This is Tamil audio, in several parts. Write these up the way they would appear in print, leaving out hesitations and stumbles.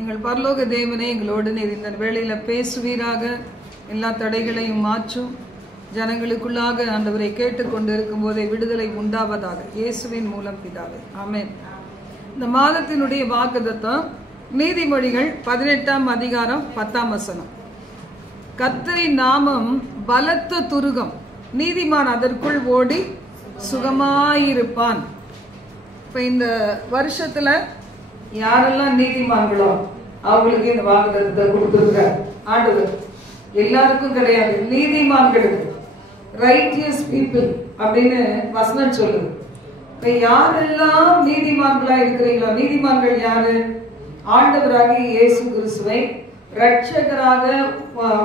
எங்கள் பரலோக தேவனே, எங்களோடு நீர் இந்த வேளையில் பேசுவீராக. எல்லா தடைகளையும் மாற்றும். ஜனங்களுக்குள்ளாக ஆண்டவரை கேட்டுக்கொண்டு இருக்கும் போதே விடுதலை உண்டாவதாக, இயேசுவின் மூலம் பிதாவே, ஆமென். இந்த மாதத்தினுடைய வாக்குத்தத்தம் நீதிமொழிகள் 18ஆம் அதிகாரம் 10ஆம் வசனம். கர்த்தரின் நாமம் பலத்த துருகம், நீதிமான் அதற்குள் ஓடி சுகமாயிருப்பான். இப்ப இந்த வருஷத்துல யாரெல்லாம் நீதிமான்களோ அவங்களுக்கு இந்த வாக்குத்தத்தத்தை கொடுத்திருக்கார் ஆண்டவர். எல்லாருக்கும் கிடையாது, நீதிமான்களுக்கு, ரைட்டியஸ் பீப்புள் அப்படின்னு வசனம் சொல்லுது. இப்ப யாரெல்லாம் நீதிமான்களா இருக்கிறீங்களோ, நீதிமான்கள் யாரு? ஆண்டவராகிய இயேசு கிறிஸ்துவை இரட்சகராக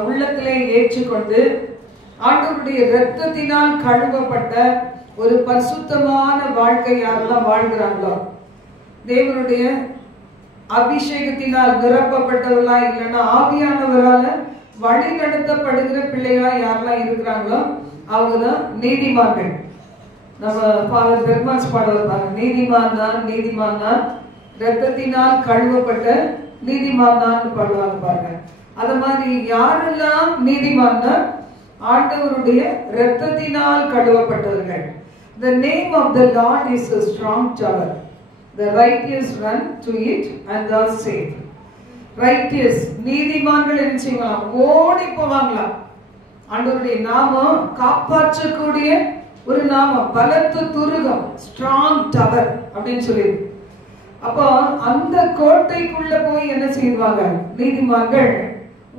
உள்ளத்திலே ஏற்றுக்கொண்டு ஆண்டவருடைய இரத்தத்தினால் கழுவப்பட்ட ஒரு பரிசுத்தமான வாழ்க்கை யாரெல்லாம் வாழ்கிறாங்களோ, தேவனுடைய அபிஷேகத்தினால் நிரப்பப்பட்டவர்களா, இல்லைன்னா ஆவியானவரால வழி நடத்தப்படுகிற பிள்ளைகளா யாரெல்லாம் இருக்கிறாங்களோ அவங்கதான் நீதிமான்கள். நம்ம ஃபாதர் பெர்மான்ஸ் பாடல் பாருங்க, நீதிமான் தான், நீதிமான் தான், இரத்தத்தினால் கழுவப்பட்ட நீதிமான் தான் பாடுவாங்க பாருங்க. அத மாதிரி யாரெல்லாம் நீதிமான் தான்? ஆண்டவருடைய இரத்தத்தினால் கழுவப்பட்டவர்கள். The name of the Lord is a strong tower. The righteous run to it and they are safe. Righteous, நீதிமான்கள் என்ன செய்வாங்க? ஓடி போவாங்களா. ஆண்டவருடைய நாமம் காப்பாற்றக்கூடிய ஒரு நாமம், பலத்த துருகம், ஸ்ட்ராங் டவர் அப்படின்னு சொல்லி. அப்போ அந்த கோட்டைக்குள்ள போய் என்ன செய்வாங்க? நீதிமான்கள்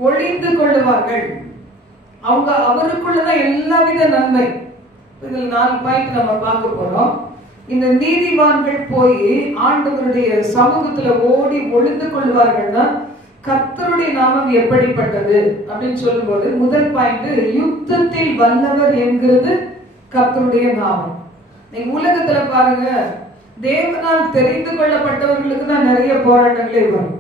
ஒளிந்து கொள்ளுவார்கள். அவங்க அவருக்குள்ளதான் எல்லாவித நன்மை. இதில் 4 பாயிண்ட் நம்ம பார்க்க போறோம். இந்த நீதிமான்கள் போய் ஆண்டவருடைய சமூகத்துல ஓடி ஒளிந்து கொள்வார்கள்னா கர்த்தருடைய நாமம் எப்படிப்பட்டது அப்படின்னு சொல்லும்போது, முதல் பாயிண்ட், யுத்தத்தில் வல்லவர் என்கிறது கர்த்தருடைய நாமம். நீங்க உலகத்துல பாருங்க, தேவனால் தெரிந்து கொள்ளப்பட்டவர்களுக்கு தான் நிறைய போராட்டங்களே வரும்.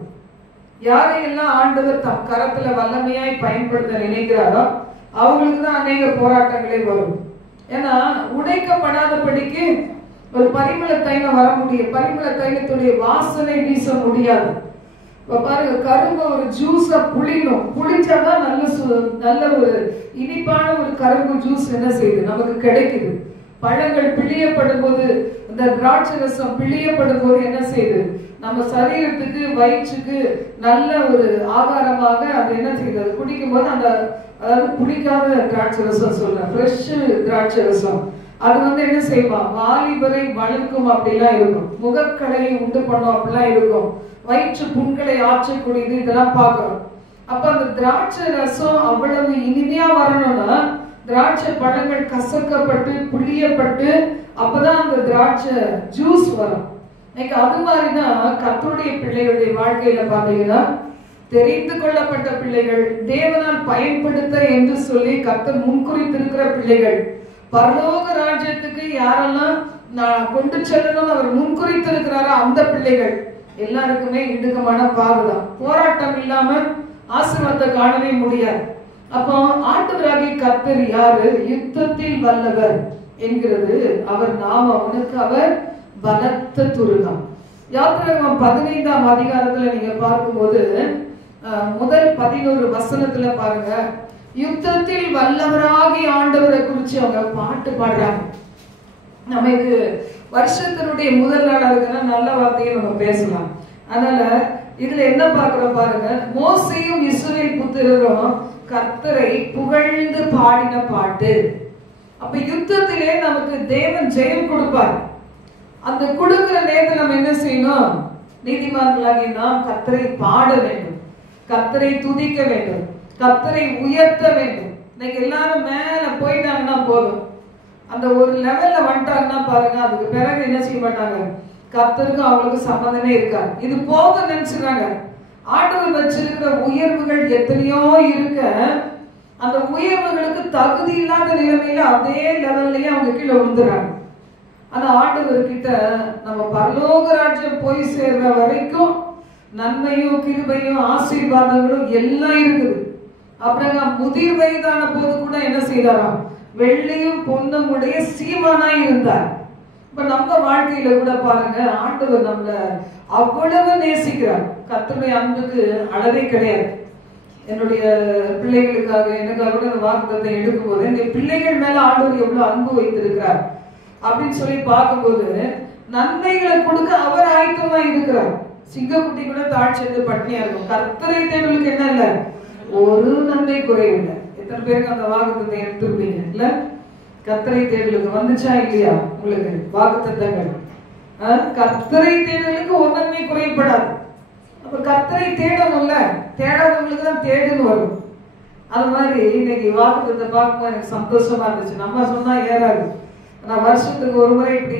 யாரையெல்லாம் ஆண்டவர் தம் கரத்துல வல்லமையாய் பயன்படுத்த நினைக்கிறாரோ அவங்களுக்கு தான் அநேக போராட்டங்களே வரும். ஏன்னா உடைக்கப்படாதபடிக்கு ஒரு பரிமள தைலம் வர முடியும், பரிமள தைலத்துடைய வாசனை வீச முடியாது. இப்ப பாருங்க, கரும்பு ஒரு ஜூஸ புளிணும், புளிச்சாதான் நல்ல ஒரு இனிப்பான ஒரு கரும்பு ஜூஸ் என்ன செய்யுது நமக்கு கிடைக்குது. பழங்கள் பிழியப்படும் போது, இந்த திராட்சை ரசம் பிழியப்படும் போது என்ன செய்யுது? நம்ம சரீரத்துக்கு, வயிற்றுக்கு நல்ல ஒரு ஆகாரமாக அது என்ன செய்யுது? அது குடிக்கும் போது அந்த, அதாவது புளிக்காத திராட்சை ரசம் சொல்றேன், ஃப்ரெஷ் திராட்சை ரசம், அது என்ன செய்வான்? வாலிபரை வளர்க்கும் அப்படிலாம் இருக்கும், முகக்கலையை உண்டு பண்ணும் அப்படிலாம் இருக்கும், வயிற்று புண்களை ஆற்றக்கூடியது, இதெல்லாம் பார்க்கிறோம். அப்ப அந்த திராட்சை ரசம் அவ்வளவு இனிமையா வரணும்னா திராட்சை பழங்கள் கசக்கப்பட்டு புளியப்பட்டு அப்பதான் அந்த திராட்சை ஜூஸ் வரும். அது மாதிரிதான் கர்த்தருடைய பிள்ளைகளுடைய வாழ்க்கையில பாத்தீங்கன்னா, தெரிந்து கொள்ளப்பட்ட பிள்ளைகள், தேவனால் பயன்படுத்த என்று சொல்லி கர்த்தர் முன்குறித்திருக்கிற பிள்ளைகள், பரலோக ராஜ்யத்துக்கு யாரெல்லாம் நான் கொண்டு செல்லணும்னு அவர் முன்குறித்திருக்கிறாரோ அந்த பிள்ளைகள் எல்லாருக்குமே இடுக்கமான பாதுதான். போராட்டம் இல்லாம ஆசீர்வாதத்தை காணவே முடியாது. அப்போ ஆண்டவராகிய கர்த்தர் யாரு? யுத்தத்தில் வல்லவர் என்கிறது அவர் நாமம். அவனுக்கு அவர் பலத்த துருகம். யாத்திராகமம் 15ஆம் அதிகாரத்துல நீங்க பார்க்கும்போது முதல் 11 வசனத்துல பாருங்க, யுத்தத்தில் வல்லவராகி ஆண்டவரை குறிச்சு அவங்க பாட்டு பாடுறாங்க. நம்ம இது வருஷத்தினுடைய முதல் நாளா இருக்குன்னா நல்ல வார்த்தையை நம்ம பேசலாம். அதனால இதுல என்ன பார்க்கிறோம் பாருங்க, மோசேயும் இஸ்ரவேல் புத்திரரும் கர்த்தரை புகழ்ந்து பாடின பாட்டு. அப்ப யுத்தத்திலே நமக்கு தேவன் ஜெயம் கொடுப்பார். அந்த கொடுக்கிற நேரத்தில் நம்ம என்ன செய்யணும்? நீதிமான்களாகிய நாம் கர்த்தரை பாட வேண்டும், கர்த்தரை துதிக்க வேண்டும், கர்த்தரை உயர்த்த வேண்டும். இன்னைக்கு எல்லாரும் மேல போயிட்டாங்கன்னா போதும், அந்த ஒரு லெவல்ல வந்துட்டாங்கன்னா பாருங்க, அதுக்கு பிறகு என்ன செய்ய மாட்டாங்க? கர்த்தருக்கும் அவங்களுக்கு சம்பந்தமே இருக்காது. இது போக நினைச்சுறாங்க. ஆண்டவர் வச்சிருக்கிற உயர்வுகள் எத்தனையோ இருக்க, அந்த உயர்வுகளுக்கு தகுதி இல்லாத நிலைமையில அதே லெவல்லயே அவங்க கீழே விழுந்துறாங்க. ஆனா ஆண்டவர்கிட்ட நம்ம பரலோக ராஜ்யம் போய் சேர்ற வரைக்கும் நன்மையும் கிருபையும் ஆசீர்வாதங்களும் எல்லாம் இருக்குது. அப்புறம் முதிர் வயதான போது கூட என்ன செய்தாராம்? வெள்ளியும் பொன்னும் உடைய சீமானாய் இருந்தார். இப்ப நம்ம வாழ்க்கையில கூட பாருங்க, ஆண்டவர் நம்மள அவ்வளவு நேசிக்கிறார். கர்த்தருடைய அன்புக்கு அளவே கிடையாது. என்னுடைய பிள்ளைகளுக்காக எனக்காக கூட வாக்குத்தத்தை எடுக்கும் போது இந்த பிள்ளைகள் மேல ஆண்டவர் எவ்வளவு அன்பு வைத்திருக்கிறார் அப்படின்னு சொல்லி பார்க்கும்போது, நன்மைகளை கொடுக்க அவர் ஆயத்தமா இருக்கிறார். சிங்கக்குட்டி கூட தாழ்ச்சி பட்னியா இருக்கும். கர்த்தரை தேவனுக்கு என்ன இல்ல, ஒரு நன்மை குறைவில்லை. எத்தனை பேருக்கு அந்த வாக்குத்தத்தை எடுத்துருப்பீங்க இல்ல? கர்த்தரை தேடலுக்கு வந்துச்சா இல்லையா உங்களுக்கு வாக்குத்தத்தங்கள்? கர்த்தரை தேடலுக்கு ஒரு நன்மை குறைபடாது. அப்ப கர்த்தரை தேடணும்ல, தேடாதவங்களுக்கு தான் தேடுன்னு வரும். அது மாதிரி இன்னைக்கு வாக்குத்தத்தை பார்க்கும்போது எனக்கு சந்தோஷமா இருந்துச்சு. நம்ம சொன்னா ஏறாது. நான் வருஷத்துக்கு ஒரு முறை இப்படி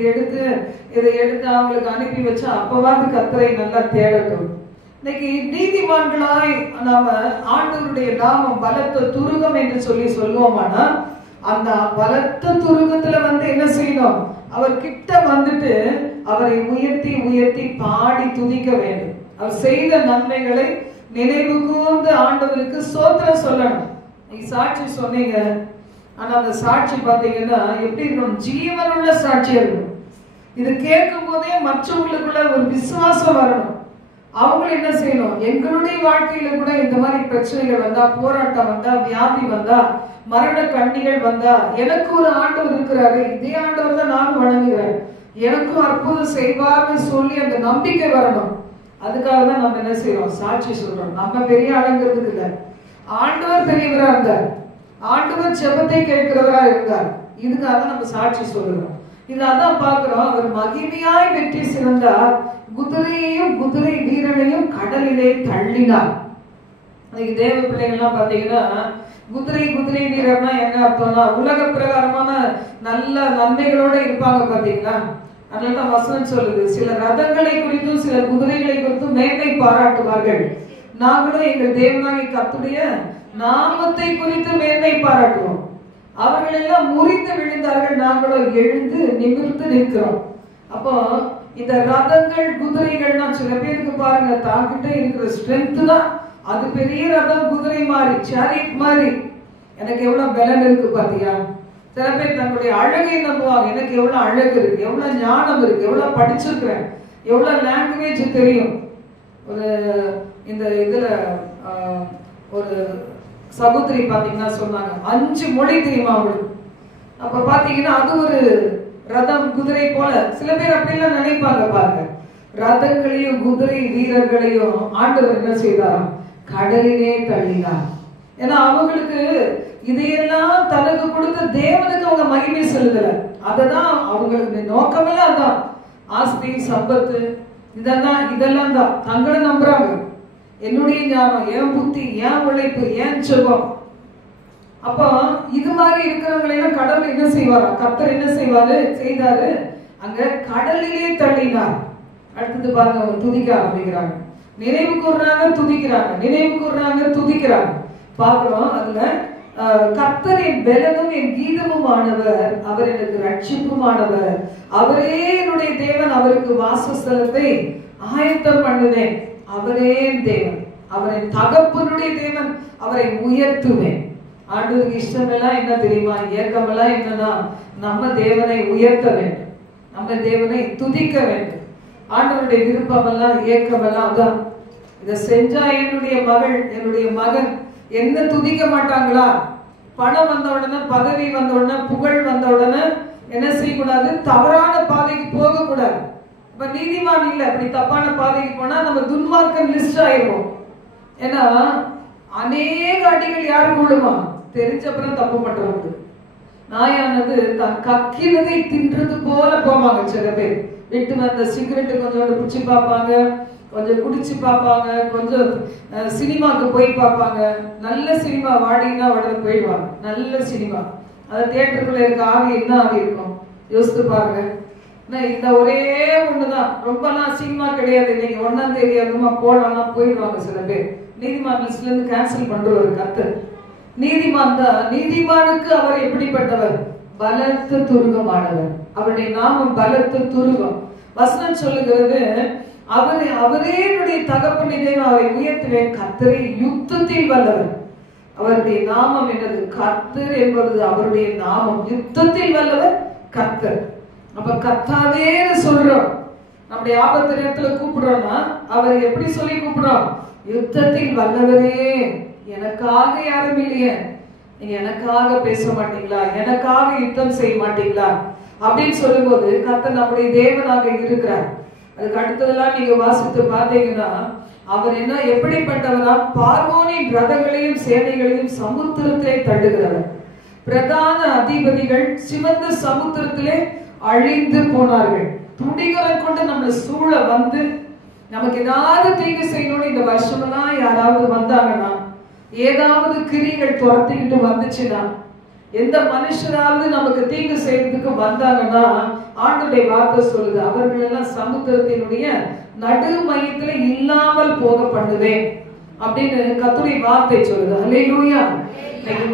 இதை எடுத்து அவங்களுக்கு அனுப்பி வச்சா அப்பவாது கர்த்தரை நல்லா தேடட்டும். இன்னைக்கு நீதிமான்களாய் நாம ஆண்டவருடைய நாமம் பலத்த துருகம் என்று சொல்லி சொல்லுவோமானா, அந்த பலத்த துருகத்துல என்ன செய்யணும்? அவர் கிட்ட வந்துட்டு அவரை உயர்த்தி உயர்த்தி பாடி துதிக்க வேண்டும். அவர் செய்த நன்மைகளை நினைவு கூர்ந்து ஆண்டவருக்கு ஸ்தோத்திரம் சொல்லணும். நீ சாட்சி சொன்னீங்க, ஆனா அந்த சாட்சி பாத்தீங்கன்னா எப்படி இருக்கணும்? ஜீவனுள்ள சாட்சியா இருக்கணும். இது கேட்கும் போதே மற்றவங்களுக்குள்ள ஒரு விசுவாசம் வரணும். அவங்க என்ன செய்யணும்? எங்களுடைய வாழ்க்கையில கூட இந்த மாதிரி பிரச்சனைகள் வந்தா, போராட்டம் வந்தா, வியாதி வந்தா, மரண கண்ணிகள் வந்தா, எனக்கு ஒரு ஆண்டவர் இருக்கிறாரு, இதே ஆண்டவர் தான் நானும் வணங்குகிறேன், எனக்கும் அற்புதம் செய்வார்னு சொல்லி அந்த நம்பிக்கை வரணும். அதுக்காக தான் நம்ம என்ன செய்யறோம்? சாட்சி சொல்றோம். நம்ம பெரிய ஆளுங்கிறதுக்கு இல்ல, ஆண்டவர் பெரியவரா இருந்தார், ஆண்டவர் செபத்தை கேட்கிறவரா இருந்தார். இதுக்காக நம்ம சாட்சி சொல்லுறோம். இதான் பார்க்கிறோம். அவர் மகிமையாய் வெற்றி சிறந்தார், குதிரையையும் குதிரை வீரனையும் கடலிலே தள்ளினார். அதுக்கு தேவ பிள்ளைகள்லாம் பாத்தீங்கன்னா, குதிரை வீரர்னா என்ன அர்த்தம்னா உலக பிரகாரமான நல்ல நன்மைகளோட இருப்பாங்க பாத்தீங்களா? அதனாலதான் வசனம் சொல்லுது, சில ரதங்களை குறித்தும் சில குதிரைகளை குறித்தும் மேன்மை பாராட்டுவார்கள், நாங்களும் எங்கள் தேவனாகிய கர்த்தருடைய நாமத்தை குறித்து மேன்மை பாராட்டுவோம். அவர்கள் எல்லாம் முறிந்து விழுந்தார்கள், நாங்களும் எழுந்து நிமிர்ந்து நிற்கிறோம். அப்போ இந்த ரதங்கள் குதிரைகள்னா சில பேருக்கு பாருங்க, தாங்கிட்ட இருக்கிற ஸ்ட்ரென்த் தான் அது பெரிய ரதம், குதிரை மாதிரி, சேரியட் மாதிரி. எனக்கு எவ்வளவு பலம் இருக்கு பாத்தியா? சில பேர் தன்னுடைய அழகை நம்புவாங்க. எனக்கு எவ்வளவு அழகு இருக்கு, எவ்வளவு ஞானம் இருக்கு, எவ்வளவு படிச்சிருக்கிறேன், எவ்வளவு லாங்குவேஜ் தெரியும். இந்த இதுல ஒரு சகோதரி பாத்தீங்கன்னா சொன்னாங்க, 5 மொழி தெரியுமா அவங்களுக்கு. அப்ப பாத்தீங்கன்னா அது ஒரு ரதம் குதிரை போல. சில பேர் அப்படிலாம் நினைப்பாங்க பாருங்க. ரதங்களையும் குதிரை வீரர்களையும் ஆண்டவர் என்ன செய்தாராம்? கடலிலே தள்ளினார். ஏன்னா அவங்களுக்கு இதையெல்லாம் தனக்கு கொடுத்த தேவனுக்கு அவங்க மகிமை செலுத்தல. அததான் அவங்களுக்கு நோக்கமெல்லாம் அதான். ஆஸ்தி சம்பத்து இதெல்லாம் தான் தங்களை நம்புறாங்க. என்னுடைய ஞானம், என் புத்தி, என் உழைப்பு, என் செல்வம். அப்போ இது மாதிரி இருக்கிறவங்களெல்லாம் கடவுள் என்ன செய்வாரா? கர்த்தர் என்ன செய்தாரு? அங்க கடலிலே தள்ளினார். அடுத்தது பாருங்க, அவங்க துதிக்க ஆரம்பிக்கிறாங்க. நினைவு கூர்றாங்க, துதிக்கிறாங்க, நினைவு கூர்றாங்க, துதிக்கிறாங்க. பார்க்கிறோம் அதுல கர்த்தர் என் பெலனும் என் கீதமுமானவர், அவர் எனக்கு ரட்சிப்புமானவர், அவரே என்னுடைய தேவன், அவருக்கு வாசஸ்தலத்தை ஆயத்தம் பண்ணுவேன், அவரே தேவன், அவரின் தகப்பனுடைய தேவன், அவரை உயர்த்துவேன். ஆண்டவருக்கு இஷ்டம் எல்லாம் என்ன தெரியுமா? ஏக்கம் எல்லாம் என்னன்னா நம்ம தேவனை உயர்த்த வேண்டும், நம்ம தேவனை துதிக்க வேண்டும். ஆண்டவருடைய விருப்பம் எல்லாம் ஏக்கம் எல்லாம் அதான். இதை செஞ்சா என்னுடைய மகள், என்னுடைய மகன் என்ன துதிக்க மாட்டாங்களா? பணம் வந்த உடனே, பதவி வந்த உடனே, புகழ் வந்த உடனே என்ன செய்யக்கூடாது? தவறான பாதைக்கு போக கூடாது. இப்ப நீதிமான் இல்ல, அப்படி தப்பான பாதைக்கு போனா நம்ம துன்மார்க்கன் லிஸ்ட் ஆயிடுவோம். ஏன்னா அநேக அடிகள் யாருக்கு விழுமா? தெரிஞ்சப்பறம் தப்பு பண்றவங்க. நாயானது தான் கக்கினதை தின்றது போல போவாங்க. சில பேர் விட்டு வந்த சிகரெட்டு கொஞ்சோண்டு பிடிச்சி பார்ப்பாங்க, கொஞ்சம் குடிச்சு பார்ப்பாங்க, கொஞ்சம் சினிமாக்கு போய் பார்ப்பாங்க. நல்ல சினிமா வாடினா உடனே போயிடுவாங்க. நல்ல சினிமா, அந்த தியேட்டருக்குள்ள இருக்க ஆவி என்ன ஆவி இருக்கும் யோசித்து பாருங்க. இந்த ஒரே ஒண்ணுதான், ரொம்பலாம் சினிமா கிடையாது. இன்னைக்கு 1ஆம் தேதி அதுமா போடலாம் போயிடுவாங்க சில பேர். நீதிமான் லிஸ்ட்ல இருந்து கேன்சல் பண்றவர் கர்த்தர். நீதிமான் தான். நீதிமானுக்கு அவர் எப்படிப்பட்டவர்? பலத்த துருகமானவர். அவருடைய நாமம் பலத்த துருகம். வசனம் சொல்லுகிறது, அவரே என்னுடைய தகப்பனை அவரை உயர்த்துவேன், கர்த்தரை யுத்தத்தில் வல்லவர். அவருடைய நாமம் என்னது? கர்த்தர் என்பது அவருடைய நாமம். யுத்தத்தில் வல்லவர் கர்த்தர். அப்ப கர்த்தாவேன்னு சொல்றோம். நம்முடைய ஆபத்து நேரத்துல கூப்பிடுறோம்னா அவரை எப்படி சொல்லி கூப்பிடுறோம்? யுத்தத்தில் வல்லவரே, எனக்காக யாரும் இல்லையே, நீங்க எனக்காக பேச மாட்டீங்களா, எனக்காக யுத்தம் செய்ய மாட்டீங்களா அப்படின்னு சொல்லும்போது கர்த்தர் நம்முடைய தேவனாக இருக்கிறார். அதுக்கு அடுத்ததெல்லாம் நீங்க வாசித்து பார்த்தீங்கன்னா அவர் என்ன எப்படிப்பட்டவரா? பார்வோனின் ரதங்களையும் சேனைகளையும் சமுத்திரத்திலே தள்ளுகிறவர். பிரதான அதிபதிகள் சிவந்த சமுத்திரத்திலே அழிந்து போனார்கள். துணிகரம் கொண்டு நம்மளை சூழ வந்து நமக்கு ஏதாவது தீங்கு செய்யணும்னு இந்த வருஷமெல்லாம் யாராவது வந்தாங்கன்னா, ஏதாவது கிரிகள் துரத்திக்கிட்டு வந்துச்சுன்னா, எந்த மனுஷராவது நமக்கு தீங்கு செய்யறதுக்கு வந்தாங்கன்னா ஆண்டவருடைய வார்த்தை சொல்லுது, அவர்கள் எல்லாம் சமுத்திரத்தினுடைய நடு மையத்துல இல்லாமல் போக பண்ணுவேன் அப்படின்னு கர்த்தருடைய வார்த்தை சொல்லுது. அல்லேலூயா.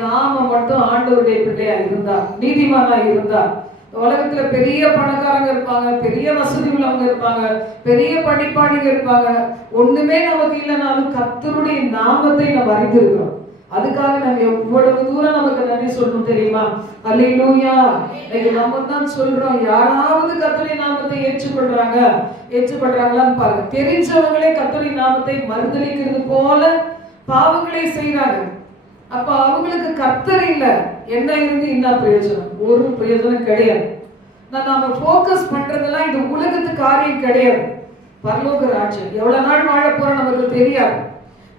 நாம மட்டும் ஆண்டவருடைய பிள்ளையா இருந்தா, நீதிமானா இருந்தா, உலகத்துல பெரிய பணக்காரங்க இருப்பாங்க, பெரிய வசதி உள்ளவங்க இருப்பாங்க, பெரிய படிப்பாளிங்க இருப்பாங்க, ஒண்ணுமே நமக்கு இல்லைனாலும் கர்த்தருடைய நாமத்தை நம்ம அறிந்திருக்கிறோம். அதுக்காக நம்ம எவ்வளவு தூரம் நமக்கு நன்றி சொல்லணும் தெரியுமா? அல்லேலூயா. நம்ம தான் சொல்றோம், யாராவது கர்த்தருடைய நாமத்தை ஏற்றுக்கொள்றாங்களான்னு பாருங்க. தெரிஞ்சவங்களே கர்த்தருடைய நாமத்தை மறுதலிக்கிறது போல பாவங்களை செய்யறாங்க. அப்ப அவங்களுக்கு கர்த்தர் இல்ல, என்ன இருந்து என்ன பிரயோஜனம்? ஒரு பிரயோஜனம் கிடையாது. நாம போக்கஸ் பண்றதெல்லாம் இந்த உலகத்து காரியம் கிடையாது. பரலோக ராஜ்யம் எவ்வளவு நாள் வாழ போறோம் நமக்கு தெரியாது.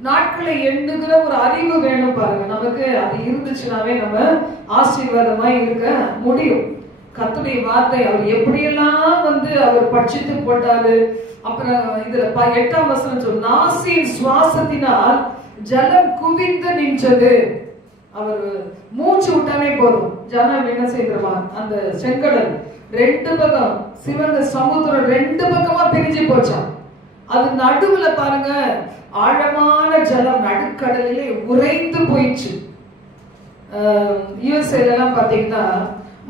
நாட்களை எண்ணுகிற ஒரு அறிவு வேணும் பாருங்க. நமக்கு அது இருந்துச்சுனாவே நம்ம ஆசீர்வாதமா இருக்க முடியும். கர்த்தருடைய வார்த்தை அவர் எப்படியெல்லாம் வந்து அவர் பட்சித்து போட்டாரு. அப்புறம் இதுல 8ஆம் வசனம் சொல்லும், நாசியின் சுவாசத்தினால் ஜலம் குவிந்து நின்றது. அவர் மூச்சு விட்டாலே போதும், ஜனம் என்ன செய்திருவா? அந்த செங்கடல் 2 பக்கம், சிவந்த சமுத்திரம் 2 பக்கமா பிரிஞ்சு போச்சான். அது நடுவுல பாருங்க ஆழமான ஜலம் நடுக்கடலிலே உறைந்து போயிடுச்சு. யுஎஸ்ஏல எல்லாம் பாத்தீங்கன்னா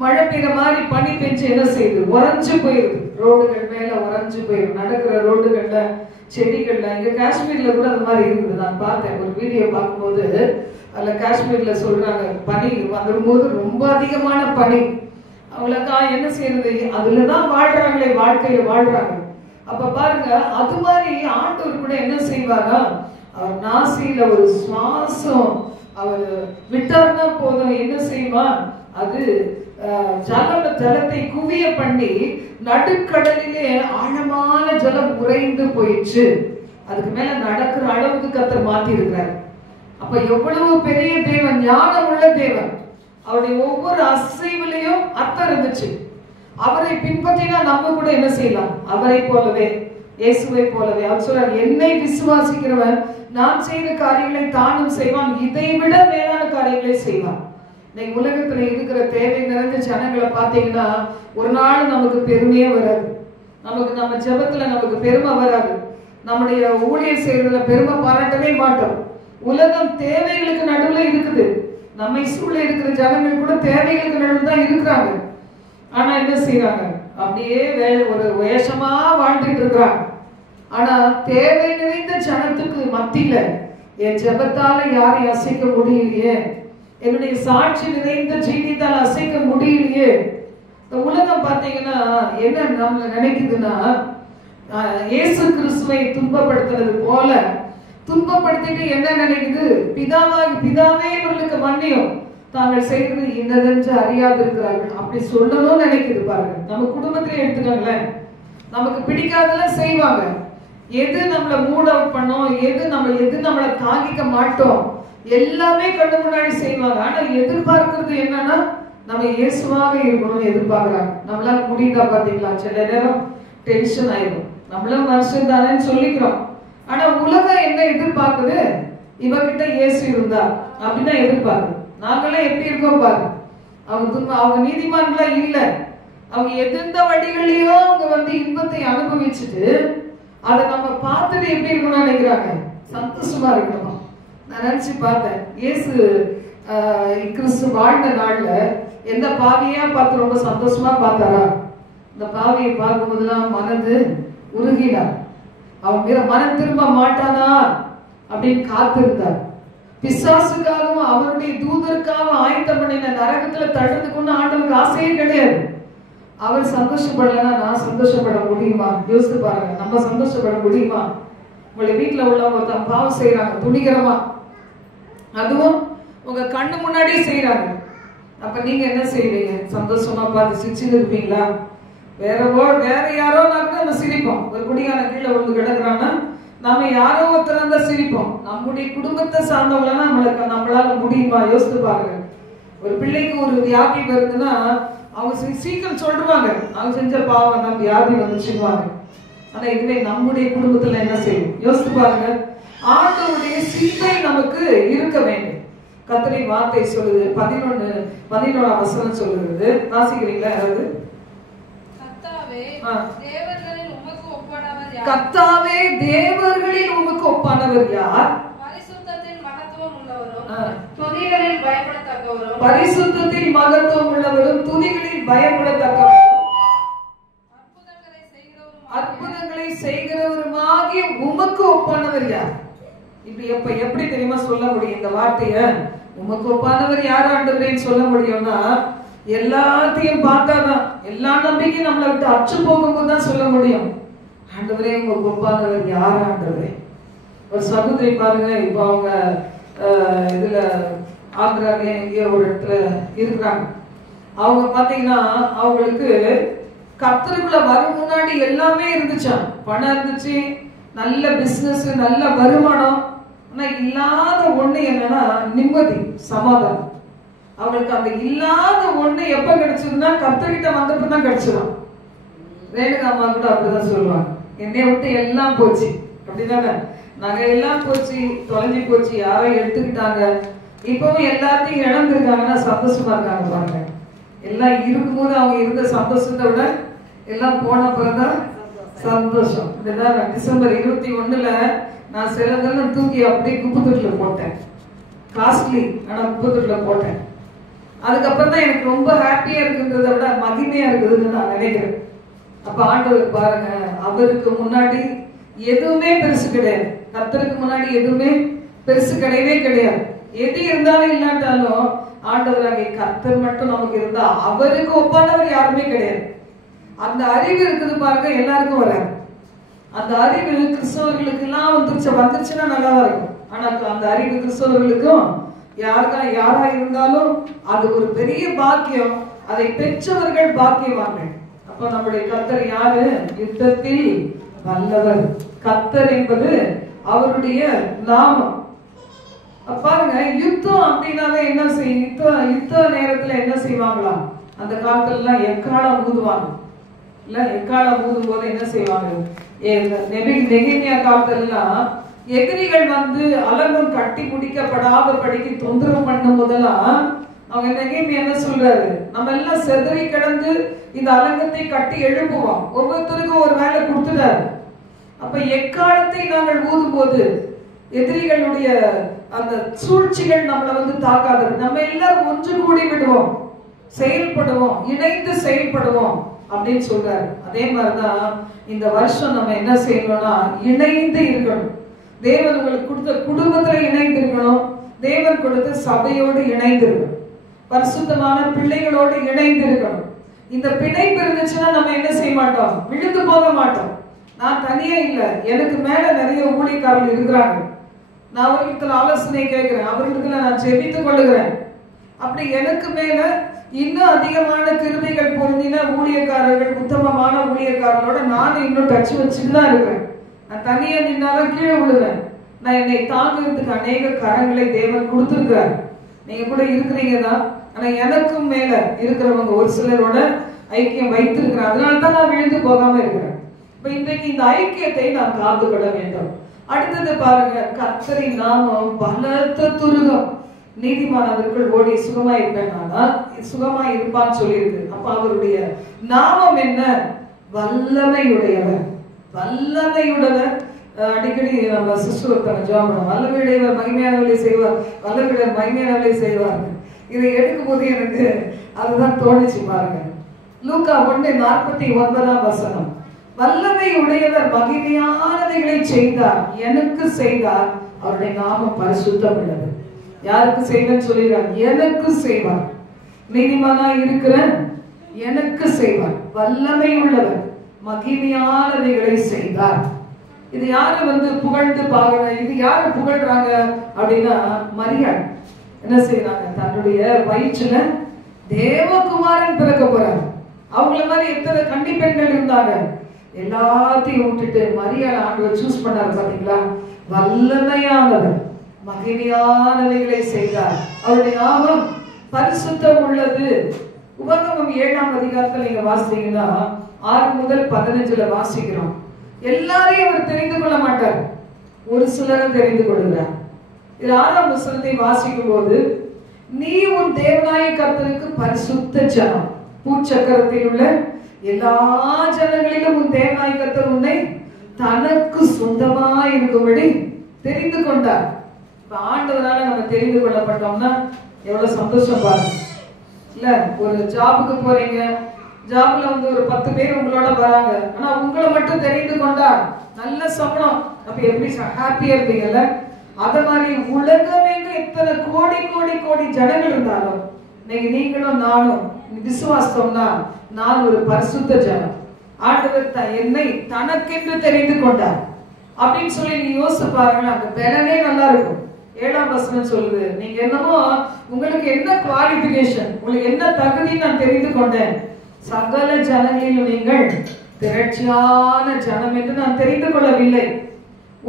மழை பெய்யுற மாதிரி பனி பெஞ்சு என்ன செய்யுது? உறைஞ்சு போயிருது. ரோடுகள் மேல உறைஞ்சு போயிடும். நடக்கிற ரோடுகள்ல, செடிகள்ல. இங்க காஷ்மீர்ல கூட அது மாதிரி இருக்குது. நான் பார்த்தேன் ஒரு வீடியோ பார்க்கும்போது. அதுல காஷ்மீர்ல சொல்றாங்க, பனி வந்துடும்போது ரொம்ப அதிகமான பனி. அவங்களுக்கா என்ன செய்யறது? அதுலதான் வாழ்றாங்களே, வாழ்க்கையில வாழ்றாங்க. அப்ப பாருங்க, அது மாதிரி ஆண்டவர் கூட என்ன செய்வாரா? அவர் நாசியில ஒரு சுவாசம் அவர் விட்டார்னா போதும், என்ன செய்வான்? அது ஜலத்தை குவிய பண்ணி நடுக்கடலிலே ஆழமான ஜலம் உறைந்து போயிடுச்சு. அதுக்கு மேல நடக்கிற அளவுக்கு கர்த்தர் மாத்தி இருக்கிறார். அப்ப எவ்வளவு பெரிய தேவன், ஞானம் உள்ள தேவன். அவருடைய ஒவ்வொரு அசைவிலையும் அர்த்தம் இருந்துச்சு. அவரை பின்பற்றினா நம்ம கூட என்ன செய்யலாம்? அவரை போலவே, இயேசுவை போலவே. அவர் சொல்றார், என்னை விசுவாசிக்கிறவன் நான் செய்த காரியங்களை தானும் செய்வான், இதை விட மேலான காரியங்களை செய்வான். இன்னைக்கு உலகத்துல இருக்கிற தேவை நிறைந்த ஜனங்களை பார்த்தீங்கன்னா ஒரு நாள் நமக்கு பெருமையே வராது. நம்ம ஜெபத்துல நமக்கு பெருமை வராது. நம்முடைய ஊழியர் செய்யறதுல பெருமை பாராட்டவே மாட்டோம். உலகம் தேவைகளுக்கு நடுவுல இருக்குது. நம்மை சூழ இருக்கிற ஜனங்கள் கூட தேவைகளுக்கு நடுவில் தான் இருக்கிறாங்க. ஆனா என்ன செய்யறாங்க? அப்படியே ஒரு வேஷமா வாழ்ந்துட்டு இருக்கிறாங்க. ஆனா தேவை நிறைந்த ஜனத்துக்கு மத்தியில என் ஜெபத்தால யாரையும் அசைக்க முடியலையே, என்னுடைய சாட்சி நிறைந்த ஜீவித்தால் அசைக்க முடியலையே. இந்த உலகம் பாத்தீங்கன்னா என்ன நம்மள நினைக்குதுன்னா, இயேசு கிறிஸ்துவை துன்பப்படுத்துறது போல துன்பப்படுத்திட்டு என்ன நினைக்குது? பிதாவே இவர்களுக்கு மன்னியும், தாங்கள் செய்வது இன்னதென்று அறியாது இருக்கிறார்கள் அப்படி சொல்லணும்னு நினைக்குது பாருங்க. நம்ம குடும்பத்திலே எடுத்துக்காங்களேன், நமக்கு பிடிக்காதெல்லாம் செய்வாங்க. எது நம்மளை மூட் அவுட் பண்ணோம், எது நம்மளை தாங்கிக்க மாட்டோம், எல்லாமே கண்ணு முன்னாடி செய்வாங்க. ஆனா எதிர்பார்க்கிறது என்னன்னா, நம்ம இயேசுவாக இருக்கணும்னு எதிர்பார்க்கிறாங்க. நம்மளால முடியுதா பாத்தீங்களா? சில நேரம் டென்ஷன் ஆயிடும். நம்மளும் மனுஷன் தானேன்னு சொல்லிக்கிறோம். ஆனா உலகம் என்ன எதிர்பார்க்குது? இவகிட்ட இயேசு இருந்தா அப்படின்னா எதிர்பார்க்குது. நாங்களாம் எப்படி இருக்கோம் பாருங்க. அவங்க நீதிமான்களா இல்ல. அவங்க எந்த வழிகளையும் அவங்க இன்பத்தை அனுபவிச்சுட்டு அதை நம்ம பார்த்துட்டு எப்படி இருக்கணும்னு நினைக்கிறாங்க? சந்தோஷமா இருக்கணும். நான் நினைச்சு பார்த்தேன், இயேசு கிறிஸ்து வாழ்ந்த நாள்ல எந்த பாவியா பார்த்து ரொம்ப சந்தோஷமா பார்த்தாரா? இந்த பாவியை பார்க்கும் போதெல்லாம் மனது உருகினார். அவன் மனம் திரும்ப மாட்டானா அப்படின்னு காத்திருந்தார். பிசாசுக்காகவும் அவருடைய தூதருக்காகவும் ஆயத்தம் பண்ணின நரகத்துல தடுத்துக்கொண்டு ஆண்டவருக்கு ஆசையே கிடையாது. அவர் சந்தோஷப்படலைன்னா நான் சந்தோஷப்பட முடியுமா? யோசித்து பாருங்க, நம்ம சந்தோஷப்பட முடியுமா? உங்களுடைய வீட்டில் உள்ளவங்க ஒருத்தன் பாவம் செய்யறாங்க துணிகரமா, அதுவும் உங்க கண்ணு முன்னாடியே செய்யறாங்க. அப்ப நீங்க என்ன செய்வீங்க? சந்தோஷமா பார்த்து சிரிச்சுட்டு இருப்பீங்களா? வேற யாரோ கூட நம்ம சிரிப்போம். ஒரு குடியான கீழே விழுந்து கிடக்குறான்னா நம்ம யாரோ ஒருத்தர் தான் சிரிப்போம். நம்முடைய குடும்பத்தை சார்ந்தவங்களா நம்மளால முடியுமா? யோசித்து பாருங்க. ஒரு பிள்ளைக்கு ஒரு வியாதி வருதுன்னா அவங்க சீக்கிரம் சொல்லுவாங்க, அவங்க செஞ்ச பாவம் தான் வியாதி வந்துச்சுவாங்க. ஆனா இதுவே நம்முடைய குடும்பத்துல என்ன செய்யும்? யோசித்து பாருங்க. ஆண்டவருடைய சிந்தை நமக்கு இருக்க வேண்டும். கர்த்தரின் வார்த்தை சொல்லுது, 11 வசனம் சொல்லுகிறது. வாசிக்கிறீங்களா யாராவது? கர்த்தாவே தேவர்களில் உமக்கு ஒப்பானவர் யார்? பரிசுத்தத்தில் மகத்துவம் உள்ளவரும் துதிகளில் பயப்படத்தக்கவரும், பரிசுத்தத்தில் மகத்துவம் உள்ளவரும் துதிகளில் பயப்படத்தக்கவரும், அற்புதங்களை செய்கிறவருமாகிய உமக்கு ஒப்பானவர் யார்? இப்படி எப்படி தெரியுமா சொல்ல முடியும் இந்த வார்த்தைய? உமக்கு ஒப்பானவர் யார் ஆண்டவரேன்னு சொல்ல முடியும்னா, எல்லாத்தையும் பார்த்தாதான், எல்லா நம்பிக்கையும் நம்மளை விட்டு அச்சு போகும்போது தான் சொல்ல முடியும். ஆண்டவரே உமக்கு ஒப்பானவர் யார் ஆண்டவரே? ஒரு சகோதரி பாருங்க, இப்போ அவங்க இதுல ஆந்திரால எங்கேயோ ஒரு இடத்துல இருக்கிறாங்க. அவங்க பாத்தீங்கன்னா அவங்களுக்கு கர்த்தருக்குள்ள வரும் முன்னாடி எல்லாமே இருந்துச்சா, பணம் இருந்துச்சு, நல்ல பிசினஸ், நல்ல வருமானம். ஆனா இல்லாத ஒண்ணு என்னன்னா நிம்மதி, சமாதானம். அவங்களுக்கு அந்த இல்லாத ஒண்ணு எப்ப கிடைச்சதுன்னா கர்த்தர்கிட்ட வந்தப்ப தான் கிடைச்சிடும். ரேணுகா அம்மா கூட அப்படிதான் சொல்லுவாங்க, என்னை விட்டு எல்லாம் போச்சு அப்படிதானே, நகையெல்லாம் போச்சு, தொலைஞ்சி போச்சு, யாரோ எடுத்துக்கிட்டாங்க, இப்பவும் எல்லாத்தையும் இழந்திருக்காங்கன்னா சந்தோஷமா இருக்காங்க பாருங்க. எல்லாம் இருக்கும்போது அவங்க இருந்த சந்தோஷத்தை விட எல்லாம் போன பிறகுதான் சந்தோஷம். டிசம்பர் 21 நான் சிலதெல்லாம் தூக்கி அப்படியே குப்பத்தொட்டில போட்டேன். காஸ்ட்லி, ஆனா குப்பத்தொட்டில போட்டேன். அதுக்கப்புறம் தான் எனக்கு ரொம்ப ஹாப்பியா இருக்குன்றதை விட மகிமையா இருக்குதுன்னு நான் நினைக்கிறேன். அப்ப ஆண்டவர் பாருங்க, அவருக்கு முன்னாடி எதுவுமே பெருசு கிடையாது. கர்த்தருக்கு முன்னாடி எதுவுமே பெருசு கிடையவே கிடையாது. எது இருந்தாலும் இல்லாட்டாலும் ஆண்டவராகிய கர்த்தர் மட்டும் நமக்கு இருந்தா அவருக்கு ஒப்பானவர் யாருமே கிடையாது. அந்த அறிவு இருக்குது பாருங்க, எல்லாருக்கும் வராது. அந்த அறிவு கிறிஸ்தவர்களுக்கு எல்லாம் வந்துருச்சுன்னா நல்லா இருக்கும். ஆனா அந்த அறிவு கிறிஸ்தவர்களுக்கும் யாரா இருந்தாலும் அது ஒரு பெரிய பாக்கியம். அதை பெற்றவர்கள் பாக்கியவாங்க. அப்ப நம்முடைய கர்த்தர் யாரு? யுத்தத்தில் வல்லவர். கர்த்தர் என்பது அவருடைய நாமம். பாருங்க, யுத்தம் அப்படின்னாவே என்ன செய்யும்? யுத்த நேரத்துல என்ன செய்வாங்களா? அந்த காலத்துல எல்லாம் எக்காலம் ஊதுவாங்க இல்ல. எக்காலம் ஊதும் போது என்ன செய்வாங்க? நெகேமியா காலத்துல எல்லாம் எதிரிகள் வந்து அலங்கம் கட்டி முடிக்கப்படாத படிக்கு தொந்தரவு பண்ணும் போதெல்லாம் அவங்க நெகேமியா என்ன சொல்றாரு? நம்ம எல்லாம் செதறி கிடந்து இந்த அலங்கத்தை கட்டி எழுப்புவோம். ஒவ்வொருத்தருக்கும் ஒரு வேலை கொடுத்துட்டாரு. அப்ப எக்காலத்தை நாங்கள் ஊதும் போது எதிரிகளுடைய அந்த சூழ்ச்சிகள் நம்மளை வந்து தாக்காது. நம்ம எல்லாரும் ஒன்று கூடி விடுவோம், செயல்படுவோம், இணைந்து செயல்படுவோம் அப்படின்னு சொல்றாரு. அதே மாதிரிதான் இந்த வருஷம் நம்ம என்ன செய்யணும்னா இணைந்து இருக்கணும். தேவன் உங்களுக்கு கொடுத்த குடும்பத்துல இணைந்து இருக்கணும். தேவன் கொடுத்த சபையோடு இணைந்து இருக்கணும். பரிசுத்தமான பிள்ளைகளோடு இணைந்து இருக்கணும். இந்த பிணைப்பு இருந்துச்சுன்னா நம்ம என்ன செய்ய மாட்டோம்? விழுந்து போக மாட்டோம். நான் தனியா இல்லை, எனக்கு மேல நிறைய ஊழியக்காரர்கள் இருக்கிறாங்க. நான் அவர்களுக்கு ஆலோசனை கேட்கிறேன், அவர்களுக்கு நான் ஜெபித்துக் கொள்ளுகிறேன். அப்படி எனக்கு மேல இன்னும் அதிகமான கிருபைகள் பொருந்தின ஊழியக்காரர்கள், உத்தமமான ஊழியக்காரர்களோட நான் இன்னும் டச் வச்சுட்டு தான் இருக்கிறேன். நான் தனியா நின்னாலும் கீழே விழுவேன். நான் என்னை தாங்கிறதுக்கு அநேக கரங்களை தேவன் கொடுத்துருக்கிறார். நீங்க கூட இருக்கிறீங்க தான். ஆனா எனக்கும் மேல இருக்கிறவங்க ஒரு சிலரோட ஐக்கியம் வைத்திருக்கிறேன். அதனால்தான் நான் விழுந்து போகாம இருக்கிறேன். இப்ப இன்றைக்கு இந்த ஐக்கியத்தை நாம் காத்துக்கொள்ள வேண்டும். அடுத்தது பாருங்க, கர்த்தரின் நாமம் பலத்த துருகம். நீதிமானவர்கள் ஓடி சுகமா இருப்பேன்னா சுகமா இருப்பான்னு சொல்லியிருக்கு. அப்ப அவருடைய நாமம் என்ன? வல்லமையுடையவர். வல்லமையுடையவர். அடிக்கடி நம்ம சிஸ்டர் ஜாமனம், வல்லமையுடையவர் மகிமையானவர்களை செய்வார், வல்லமையுடையவர் மகிமையானவர்களை செய்வார். இதை எடுக்கும் போது எனக்கு அதுதான் தோணுச்சு பாருங்க. லூக்கா 1:49 வல்லமை உடையவர் மகிமையானவைகளை செய்தார், எனக்கு செய்தார், அவருடைய நாமம் பரிசுத்தம் உள்ளது. யாருக்கு செய்வேன்னு சொல்லிடுறார்? எனக்கு செய்வார். நீதிமானா இருக்கிற எனக்கு செய்வார். வல்லமை உள்ளவர், மகிமையானவைகளை செய்தார். இது யாரு புகழ்ந்து பாக்குற? இது யாரு புகழ்றாங்க அப்படின்னா மரியாள் என்ன செய்யறாங்க? தன்னுடைய வயிற்றுல தேவகுமாரன் பிறக்க போறாங்க. அவங்கள மாதிரி எத்தனை கன்னி பெண்கள் இருந்தாங்க, எல்லாத்தையும் விட்டுட்டு மரியாள் ஆண்டவர் சூஸ் பண்ணாரு. பாத்தீங்களா? வல்லமையானவர், மகிமையானவைகளை செய்தார். அவருடைய நாமம் பரிசுத்தம் உள்ளது. உபகமம் 7ஆம் அதிகாரத்தில் நீங்க வாசித்தீங்கன்னா 6 முதல் 15 வாசிக்கிறோம். எல்லாரையும் அவர் தெரிந்து கொள்ள மாட்டார், ஒரு சிலரை தெரிந்து கொள்கிறார். இது 6ஆம் வசனத்தை வாசிக்கும் போது, நீ உன் தேவனாய கர்த்தருக்கு பரிசுத்த ஜனம், பூச்சக்கரத்தில் உள்ள எல்லா ஜனங்களிலும் உன் தேவனாய கர்த்தர் உன்னை தனக்கு சொந்தமாய் இருக்கும்படி தெரிந்து கொண்டார். இப்ப ஆண்டவரால நம்ம தெரிந்து கொள்ளப்பட்டோம்னா எவ்வளவு சந்தோஷம் பாருங்க. இல்ல, ஒரு ஜாபுக்கு போறீங்க, ஜாப்ல ஒரு 10 பேர் உங்களோட வராங்க, ஆனா உங்களை மட்டும் தெரிந்து கொண்டா நல்ல சம்பளம், அப்ப எப்படி ஹாப்பியா இருப்பீங்கல்ல? அத மாதிரி உலகமெங்க எத்தனை கோடி கோடி கோடி ஜனங்கள் இருந்தாலும் நீங்களும் நானும் விசுவாசம்னா நான் ஒரு பரிசுத்த ஜனம், ஆண்டவர் என்னை தனக்கென்று தெரிந்து கொண்டார் அப்படின்னு சொல்லி நீங்க யோசிச்சு பாருங்க. அந்த பலனே நல்லா இருக்கும். 7ஆம் வசனம் சொல்லுது, நீங்க என்னமோ உங்களுக்கு என்ன குவாலிபிகேஷன், உங்களுக்கு என்ன தகுதி நான் தெரிந்து கொண்டேன், சகல ஜனங்களிலும் நீங்கள் திரட்சியான ஜனம் என்று நான் தெரிந்து கொள்ளவில்லை,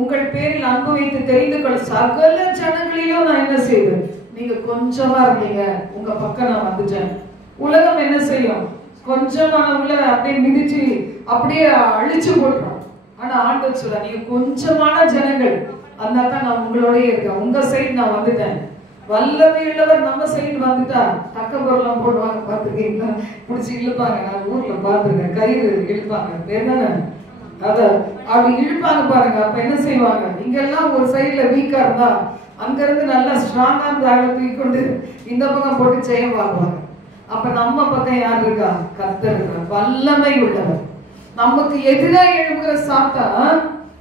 உங்கள் பேரில் அன்பு வைத்து தெரிந்து கொள்ள சகல ஜனங்களிலும் நான் என்ன செய்வேன், நீங்க கொஞ்சமா இருந்தீங்க, உங்க பக்கம் நான் வந்துட்டேன். உலகம் என்ன செய்யும், கொஞ்சமானவங்கள அப்படியே மிதிச்சு அப்படியே அழிச்சு போட்டுரும். ஆனா ஆண்டவர் சொல்ல, நீங்க கொஞ்சமான ஜனங்கள், அதனால தான் நான் உங்களோடய இருக்கேன், உங்க சைடு நான் வந்துட்டேன். வல்லமை உள்ளவர் நம்ம சைடு வந்துட்டா தக்க பொருளாம் போடுவாங்க, பார்த்துருக்கீங்களா? பிடிச்சி இழுப்பாங்க, நான் ஊர்ல பார்த்துருக்கேன், கயிறு இழுப்பாங்க, பேருதானே அத அப்படி இழுப்பாங்க பாருங்க. அப்ப என்ன செய்வாங்க, இங்கெல்லாம் ஒரு சைட்ல வீக்கா இருந்தா அங்க இருந்து நல்லா ஸ்ட்ராங்கா இருந்து ஆளை தூக்கி கொண்டு இந்த பக்கம் போட்டு ஜெயம் வாங்குவாங்க. அப்ப நம்ம பக்கம் யார் இருக்கா? கர்த்தர் இருக்கார், வல்லமை உள்ளவர். நமக்கு எதிராக எழுப்புகிற சாத்தான்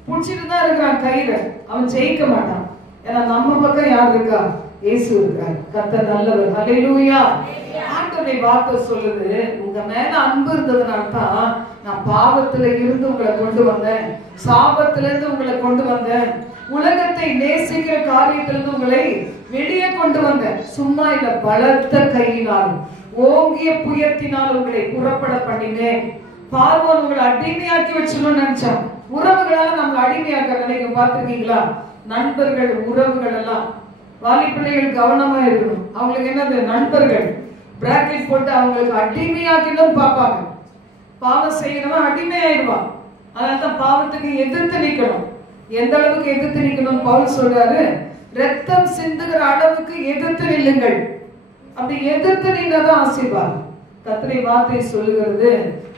புடிச்சிட்டு தான் இருக்கிறான் கயிறு, அவன் ஜெயிக்க மாட்டான். ஏன்னா நம்ம பக்கம் யார் இருக்கா? இயேசு இருக்கார். கர்த்தர் நல்லவர். ஹல்லேலூயா. ஆண்டவருடைய வார்த்தை சொல்லுது, உங்க மேல அன்பு இருந்ததுனால தான் நான் பாவத்துல இருந்து உங்களை கொண்டு வந்தேன், சாபத்துல இருந்து உங்களை கொண்டு வந்தேன், உலகத்தை நேசிக்கிற காரியத்திலிருந்து உங்களை வெளியே கொண்டு வந்தேன். சும்மா இல்ல, பலத்த கையினாலும் ஓங்கிய புயத்தினால் உங்களை புறப்பட பண்ணினேன். பார்வோன் உங்களை அடிமையாக்கி வச்சிடணும்னு நினைச்சான். உறவுகளால நம்மளை அடிமையாக்க நினைக்க பார்த்திருக்கீங்களா? நண்பர்கள், உறவுகள் எல்லாம் வாலிப்பிள்ளைகள் கவனமா இருக்கணும். அவங்களுக்கு என்னது, நண்பர்கள் பிராக்கெட் போட்டு அவங்களுக்கு அடிமையாக்கணும் பார்ப்பாங்க. பாவம் செய்யறவன் அடிமையாயிடுவான். அதனால்தான் பாவத்துக்கு எதிர்த்து நிக்கணும். எந்த அளவுக்கு எதிர்த்து நிக்கணும் பவுல் சொல்றாரு, ரத்தம் சிந்துகிற அளவுக்கு எதிர்த்து நில்லுங்கள். அப்படி எதிர்த்து நின்றதான் ஆசீர்வாதம். கர்த்தருடைய வார்த்தை சொல்லுகிறது,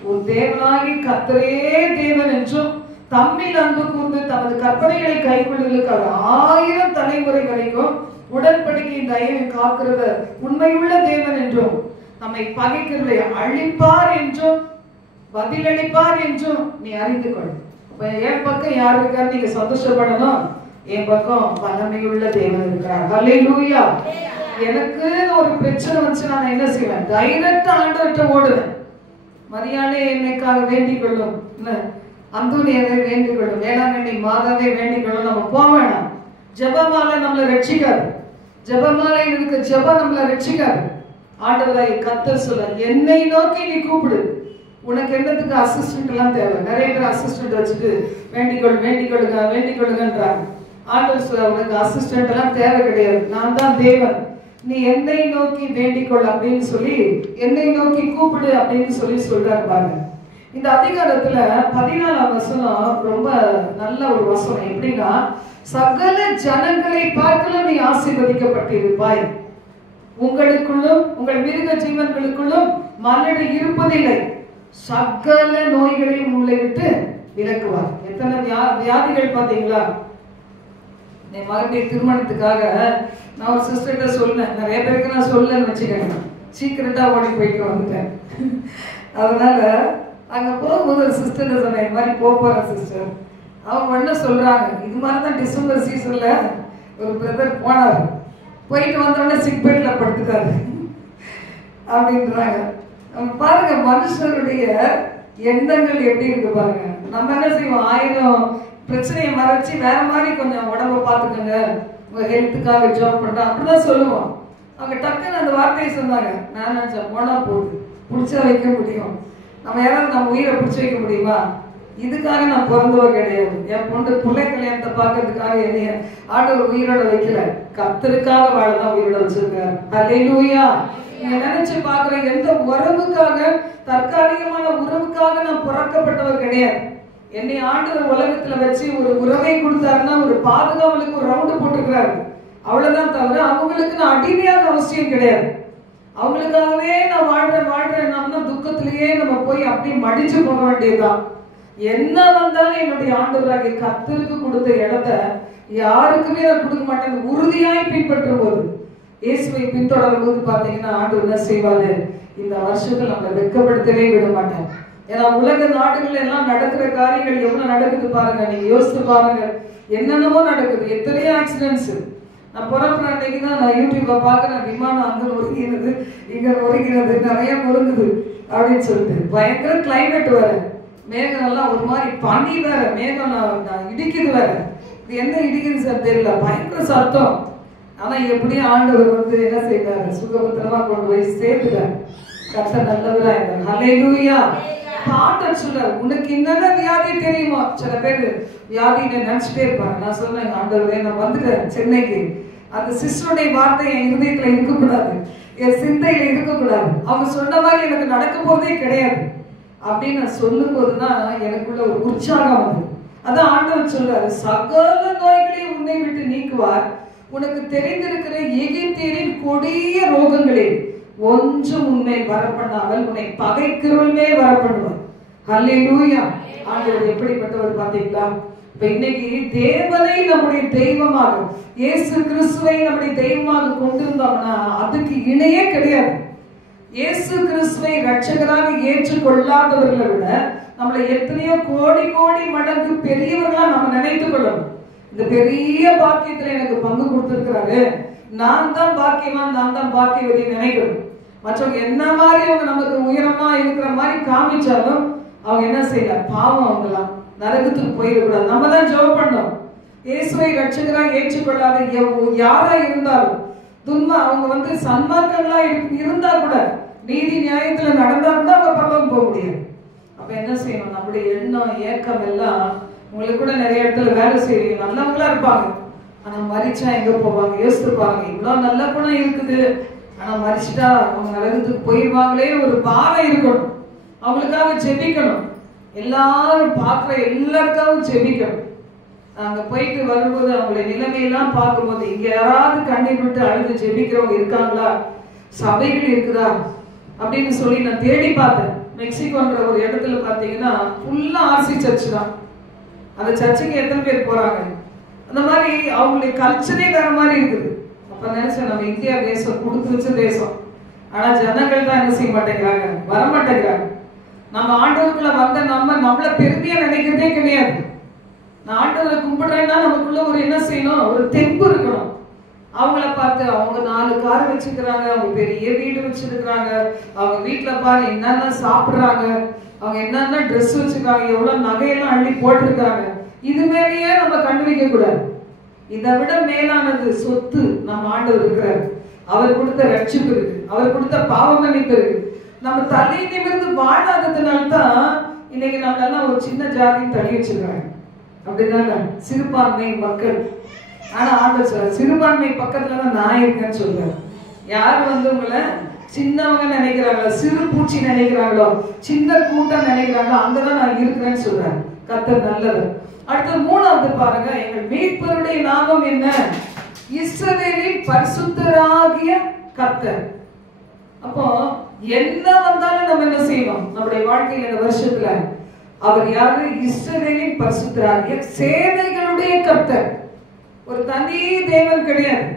ஒரு தேவனாகி கர்த்தரே தேவன் என்றும் தம்மில் அன்பு கூர்ந்து தமது கற்பனைகளை கைக்கொள்ளுதலுக்கு அவர் 1000 தலைமுறை வரைக்கும் உடன்படிக்கை தயவை காக்கிறவர் உண்மையுள்ள தேவன் என்றும் நம்மை பகைக்கிறவரை அழிப்பார் என்றும் பதிலளிப்பார் என்றும் நீ அறிந்து கொள். என் பக்கம் யார் இருக்காரு நீங்க சந்தோஷப்படணும், என் பக்கம் வல்லமையுள்ள தேவன் இருக்கிறார். ஹல்லேலூயா. எனக்கு ஒரு பிரச்சனை வந்துச்சு, நான் என்ன செய்வேன், டைரக்டா ஆண்டவர்கிட்ட ஓடுவேன். மரியாதை என்னைக்காக வேண்டிக் கொள்ளும், அந்தோனியரை வேண்டிக் கொள்ளும், வேளாங்கண்ணி மாதாவை வேண்டிக் கொள்ளும். நம்ம போக வேணாம். ஜெபமாலை நம்மளை ரட்சிக்காது, ஜெபமாலை இருக்கு, ஜெபம் நம்மளை ரட்சிக்காது. ஆண்டவராய் கர்த்தர் சொல்ல, என்னை நோக்கி நீ கூப்பிடு. உனக்கு என்னத்துக்கு அசிஸ்டன்ட் எல்லாம் தேவை? நிறைய பேர் அசிஸ்டன்ட் வச்சுட்டு வேண்டிக்கொள் வேண்டிக்கொள்ளுங்க வேண்டிக்கொள்ளுங்கன்றாங்க. ஆண்டவர் சொல்ல, உனக்கு அசிஸ்டன்ட் எல்லாம் தேவை கிடையாது, நான் தான் தேவன், நீ என்னை நோக்கி வேண்டிக்கொள் அப்படின்னு சொல்லி, என்னை நோக்கி கூப்பிடு அப்படின்னு சொல்லி சொல்றாரு பாருங்க. இந்த அதிகாரத்துல 14ஆம் வசனம் ரொம்ப நல்ல ஒரு வசனம். எப்படின்னா, சகல ஜனங்களை பார்க்கலும் நீ ஆசீர்வதிக்கப்பட்டிருப்பாய், உங்களுக்குள்ளும் உங்கள் மிருக ஜீவன்களுக்குள்ளும் மலடு இருப்பதில்லை, சகல நோய்களையும் உங்களை விட்டு விலக்குவார். எத்தனை வியாதிகள் பாத்தீங்களா? என் மகனுடைய திருமணத்துக்காக நான் ஒரு சிஸ்டர்கிட்ட சொன்னேன், நிறைய பேருக்கு நான் சொல்லலன்னு வச்சுக்கேன், சீக்கிரட்டா ஓடி போயிட்டு வந்துட்டேன். அதனால அங்க போகும்போது ஒரு சிஸ்டர் சொன்னேன், இந்த மாதிரி போறேன் சிஸ்டர். அவங்க என்ன சொல்றாங்க, இது மாதிரிதான் டிசம்பர் சீசன்ல ஒரு பிரதர் போனாரு, போயிட்டு வந்தோடனே சிக் பெட்ல படுத்துட்டாரு அப்படின்றாங்க. பாருங்க மனுஷருடைய எண்ணங்கள் எப்படி இருக்கு பாருங்க. நம்ம என்ன செய்வோம், 1000 பிரச்சனையை மறைச்சு வேற மாதிரி கொஞ்சம் உடம்ப பார்த்துக்கோங்க, உங்க ஹெல்த்துக்காக ஜாப் பண்றேன் அப்படிதான் சொல்லுவோம். அவங்க டக்குன்னு அந்த வார்த்தையை சொன்னாங்க. நான் நினைச்சேன் போனா போகுது, பிடிச்சா வைக்க முடியும், நம்ம யாராவது நம்ம உயிரை பிடிச்சி வைக்க முடியுமா? இதுக்காக நான் பிறந்தவர் கிடையாது. என் பொண்ணு பிள்ளை கல்யாணத்தை பார்க்கறதுக்காக என்னைய ஆண்டவர் உயிரோட வைக்கல, கர்த்தருக்காக வாழதான் உயிரோட வச்சிருக்காரு. அல்லேலூயா. நீங்க நினைச்சு பாக்குற எந்த உறவுக்காக, தற்காலிகமான உறவுக்காக நான் பிறக்கப்பட்டவர் கிடையாது. என்னை ஆண்டவர் உலகத்துல வச்சு ஒரு உறவை கொடுத்தாருன்னா ஒரு பாதுகாவலுக்கு ஒரு ரவுண்டு போட்டுக்கிறாரு, அவ்வளவுதான். தவிர அவங்களுக்கு நான் அடிமையாக அவசியம் கிடையாது. அவங்களுக்காகவே நான் வாழ்றேன் நம்ம துக்கத்திலேயே நம்ம போய் அப்படியே மடிச்சு போக வேண்டியதுதான். என்ன வந்தாலும் என்னுடைய ஆண்டவராகிய கர்த்தருக்கு கொடுத்த இடத்த யாருக்குமே நான் கொடுக்க மாட்டேன். உறுதியாய் பின்பற்றும் போது, இயேசுவை பின்தொடரும் போது பாத்தீங்கன்னா ஆண்டவர் என்ன செய்வாரு, இந்த வருஷத்துல நம்மளை வெட்கப்படுத்தவே விட மாட்டேன். ஏன்னா உலக நாடுகள் எல்லாம் நடக்கிற காரியங்கள் எவ்வளவு நடக்குது பாருங்க. நீங்க யோசித்து பாருங்க, என்னென்னமோ நடக்குது, எத்தனையோ ஆக்சிடென்ட்ஸ். நான் புறப்புற அன்னைக்கு தான் நான் யூடியூப்ல பாக்குறேன், விமானம் அங்க நொறுங்கிறது, இங்க நொறுங்கிறது, நிறைய நொறுங்குது அப்படின்னு சொல்லிட்டு. பயங்கர கிளைமேட் வேற, மேகம் எல்லாம் ஒரு மாதிரி பனி வேற, மேகம் இடிக்குது வேற. இது என்ன இடிக்குது சார் தெரியல, பயங்கர சத்தம். ஆனா எப்படியும் ஆண்டவர் வந்து என்ன செய்தாரு, சுகபத்திரமா கொண்டு போய் சேர்த்துட்டார். கர்த்தர் நல்லவரா இருந்தார். ஹல்லேலூயா. பாட்டர் சொல்றாரு, உனக்கு என்னென்ன வியாதி தெரியுமா? சில பேர் வியாதியை நினைச்சுட்டே இருப்பாங்க. நான் சொல்றேன், ஆண்டவரே நான் வந்துட்டேன் சென்னைக்கு, அந்த சிஸ்டருடைய வார்த்தை என் இருதயத்துல இருக்கக்கூடாது, என் சிந்தையில இருக்கக்கூடாது, அவங்க சொன்ன மாதிரி எனக்கு நடக்க போறதே கிடையாது அப்படின்னு நான் சொல்லும் போதுதான் எனக்குள்ள ஒரு உற்சாகம் வந்து. அதான் ஆண்டவர் சொல்றாரு, சகல நோய்களையும் உன்னை விட்டு நீக்குவார், உனக்கு தெரிந்திருக்கிற எகிப்தியரின் கொடிய ரோகங்களே ஒன்றும் உன்னை வரப்பண்ணாமல் உன்னை பகைக்கிறவள் மேல் வரப்படுவார். ஹல்லேலூயா. ஆண்டவர் எப்படிப்பட்டவர் பாத்தீங்களா? இப்ப இன்னைக்கு தேவனை நம்முடைய தெய்வமாக, இயேசு கிறிஸ்துவை நம்முடைய தெய்வமாக கொண்டிருந்தோம்னா அதுக்கு இணையே கிடையாது. இயேசு கிறிஸ்துவை ரட்சகராக ஏற்றுக்கொள்ளாதவர்களை விட நம்மளை எத்தனையோ கோடி கோடி மடங்கு பெரியவர்களா நம்ம நினைத்துக் கொள்ளணும். இந்த பெரிய பாக்கியத்துல எனக்கு பங்கு கொடுத்திருக்கிறாரு, நான் தான் பாக்கியவான், நான் தான் பாக்கியவதி நினைக்கணும். மற்றவங்க என்ன மாதிரி அவங்க நமக்கு உயரமா இருக்கிற மாதிரி காமிச்சாலும் அவங்க என்ன செய்யல, பாவம், அவங்களாம் நரகத்துக்கு போயிடக்கூடாது. நம்ம தான் ஜெபம் பண்ணோம். இயேசுவை ரட்சகராக ஏற்றுக்கொள்ளாத யாரா இருந்தாலும் அவங்க வந்து சன்மார்க்கங்களா இருந்தா கூட, நீதி நியாயத்துல நடந்தா கூட அவங்க பரவாயில்ல போக முடியாது. அப்ப என்ன செய்யணும், நம்முடைய எண்ணம் ஏக்கம் எல்லாம், உங்களுக்கு கூட நிறைய இடத்துல வேலை செய்வீங்க, நல்லவங்களா இருப்பாங்க, ஆனா மரிச்சா எங்க போவாங்க யோசித்து பாருங்க. இவ்வளவு நல்ல குணம் இருக்குது, ஆனா மரிச்சிட்டா அவங்க நரகத்துக்கு போயிடுவாங்களே ஒரு பாரம் இருக்கணும். அவங்களுக்காக ஜெபிக்கணும், எல்லாரும் பார்க்கிற எல்லாருக்காகவும் ஜெபிக்கணும். அங்க போயிட்டு வரும்போது அவங்களுடைய நிலைமையெல்லாம் பார்க்கும்போது, இங்க யாராவது கண்ணீர் விட்டு அழுது ஜெபிக்கிறவங்க இருக்காங்களா, சபைகள் இருக்குதா அப்படின்னு சொல்லி நான் தேடி பார்த்தேன். மெக்சிகோன்ற ஒரு இடத்துல பாத்தீங்கன்னா ஃபுல்லா ஆர்சி சர்ச் தான். அந்த சர்ச்சுக்கு எத்தனை பேர் போறாங்க? அந்த மாதிரி அவங்களுடைய கல்ச்சரே வேற மாதிரி இருக்குது. அப்ப நினைச்சேன், நம்ம இந்தியா தேசம் கொடுத்து வச்ச தேசம், ஆனா ஜனங்கள் தான் என்ன செய்ய மாட்டேங்கிறாங்க, வர மாட்டேங்கிறாங்க. நம்ம ஆண்டவருக்குள்ள வந்த நம்மள பெருமையா நினைக்கிறதே கிடையாது. நான் ஆண்டவரை கும்பிடுறேன்னா நமக்குள்ள ஒரு என்ன செய்யணும், ஒரு தெம்பு இருக்கணும். அவங்கள பார்த்து அவங்க 4 கார் வச்சிருக்கிறாங்க, அவங்க பெரிய வீடு வச்சிருக்கிறாங்க, அவங்க வீட்டுல பாரு என்னென்ன சாப்பிடுறாங்க, அவங்க என்னென்ன ட்ரெஸ் வச்சிருக்காங்க, எவ்வளவு நகையெல்லாம் அள்ளி போட்டிருக்காங்க. இது மேலேயே நம்ம கண்டு வைக்க கூடாது. இதை விட மேலானது சொத்து நம்ம ஆண்டவர் இருக்கிறார். அவர் கொடுத்த ரட்சிப்பு இருக்கு, அவர் கொடுத்த பாவ மன்னிப்பு இருக்கு. நம்ம தலை நிமிர்ந்து வாழாததுனால்தான் இன்னைக்கு நம்மளெல்லாம் ஒரு சின்ன ஜாதின்னு தள்ளி வச்சிருக்காங்க. அப்படிதானே, சிறுபான்மை மக்கள். ஆனா ஆண்டவர் சொல்ற, சிறுபான்மை பக்கத்துலதான் நான் இருக்கேன்னு சொல்றாரு. யாரு வந்து உங்களை சின்னவங்க நினைக்கிறாங்களோ, சிறு பூச்சி நினைக்கிறாங்களோ, சின்ன கூட்டம் நினைக்கிறாங்களோ, அங்கதான் நான் இருக்கிறேன்னு சொல்றேன். கர்த்தர் நல்லவர். அடுத்து 3வது பாருங்க, எங்கள் மீட்பருடைய நாமம் என்ன? இஸ்ரவேலின் பரிசுத்தராகிய கர்த்தர். அப்போ என்ன வந்தாலும் நம்ம என்ன செய்வோம் நம்முடைய வாழ்க்கையில இந்த வருஷத்துல, அவர் யாரு? இஸ்ரவேலின் பரிசுத்தராகிய சேனைகளுடைய கர்த்தர். ஒரு தனி தேவன் கிடையாது.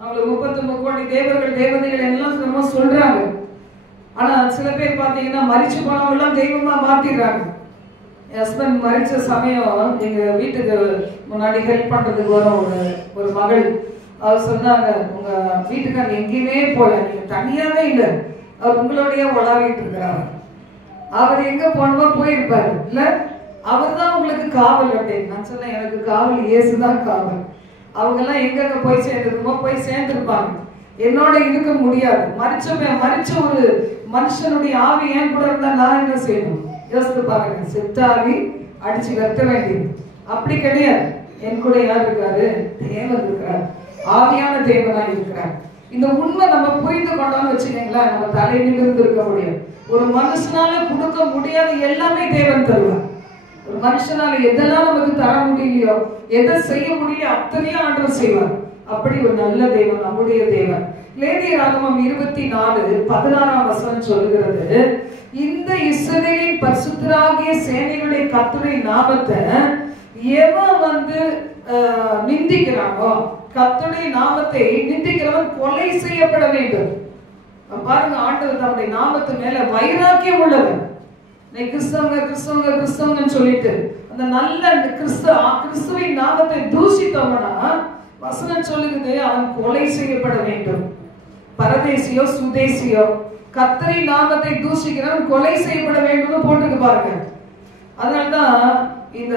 அவங்க 33 கோடி தேவர்கள் தேவதைகள் எல்லாம் சொல்றாங்க. ஆனா சில பேர் பாத்தீங்கன்னா மரிச்சு போனவங்க எல்லாம் தெய்வமா மாத்திடுறாங்க. ஹஸ்பண்ட் மரிச்ச சமயம் எங்க வீட்டுக்கு முன்னாடி ஹெல்ப் பண்றதுக்கு வரும் ஒரு மகள். அவர் சொன்னாங்க, உங்க வீட்டுக்காரர் எங்கேயுமே போல, நீங்க தனியாவே இல்லை, அவர் உங்களோடய உலாவிட்டு இருக்கிறார். அவர் எங்க போனமோ போயிருப்பாரு இல்ல, அவர் தான் உங்களுக்கு காவல் அப்படின்னு. நான் சொன்னேன், எனக்கு காவல் இயேசுதான் காவல். அவங்க எல்லாம் எங்க போய் சேர்ந்துருக்கோமோ போய் சேர்ந்துருப்பாங்க, என்னோட இருக்க முடியாது. மறிச்ச ஒரு மனுஷனுடைய ஆவி ஏன் கூட இருந்தா நான் என்ன செய்யணும்? யோசித்து பாருங்க. செத்தாவி அடிச்சு வெட்ட வேண்டியது. அப்படி கிடையாது. என் கூட யார் இருக்காரு? தேவன் இருக்கிறார், ஆவியான தேவனா இருக்கிறார். இந்த உண்மை நம்ம புரிந்து கொண்டோம்னு வச்சுக்கீங்களா, நம்ம தலை நிமிர்ந்து இருக்க முடியும். ஒரு மனுஷனால கொடுக்க முடியாது எல்லாமே தேவன் தருவார். ஒரு மனுஷனால எதெல்லாம் நமக்கு தர முடியலையோ, எதை செய்ய முடியல அத்தனையும் ஆண்டவர் செய்வார். அப்படி ஒரு நல்ல தேவன் நம்முடைய தேவன். லேவியராகமம் 24:16 சொல்லுகிறது, இந்த இஸ்ரவேலின் பரிசுத்தராகிய சேனைகளுடைய கர்த்தருடைய நாமத்தை எவன் நிந்திக்கிறானோ, கர்த்தருடைய நாமத்தை நிந்திக்கிறவன் கொலை செய்யப்பட வேண்டும். பாருங்க, ஆண்டவர் தன்னுடைய நாமத்து மேல வைராக்கியம் உள்ளவர். கிறிஸ்தவங்க சொல்லிட்டு அந்த நல்ல கிறிஸ்துவின் நாமத்தை தூஷித்தவனா வசனம் சொல்லுகிறது, அவன் கொலை செய்யப்பட வேண்டும். பரதேசியோ சுதேசியோ கர்த்தரை நாமத்தை தூஷிக்கிறவன் கொலை செய்யப்பட வேண்டும் போட்டுக்கு பாருங்க. அதனால்தான் இந்த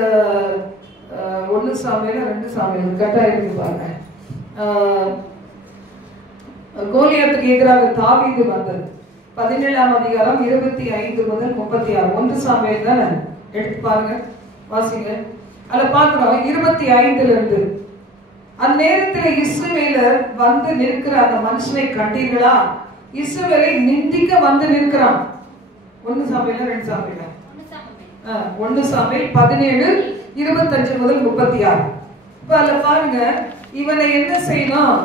1 சாமுவேல் 2 சாமுவேல் கட்டாயிருக்கு பாருங்க. கோலியாத்துக்கு எதிராக தாவீது வந்தது. 17ஆம் அதிகாரம் 25 முதல் 36. 1 சாமுவேல் தானே, எடுத்து பாருங்க, வாசிங்க. அதுல பாக்குறோம் 25ல இருந்து. அந்த நேரத்தில் இஸ்ரவேலர் வந்து நிற்கிற அந்த மனுஷனை கண்டீர்களா? இஸ்ரவேலை நிந்திக்க வந்து நிற்கிறான். 1 சாமுவேல் 2 சாமுவேல் 1 சாமுவேல் 17:25 முதல் 36. இப்ப அதுல பாருங்க, இவனை என்ன செய்யணும்?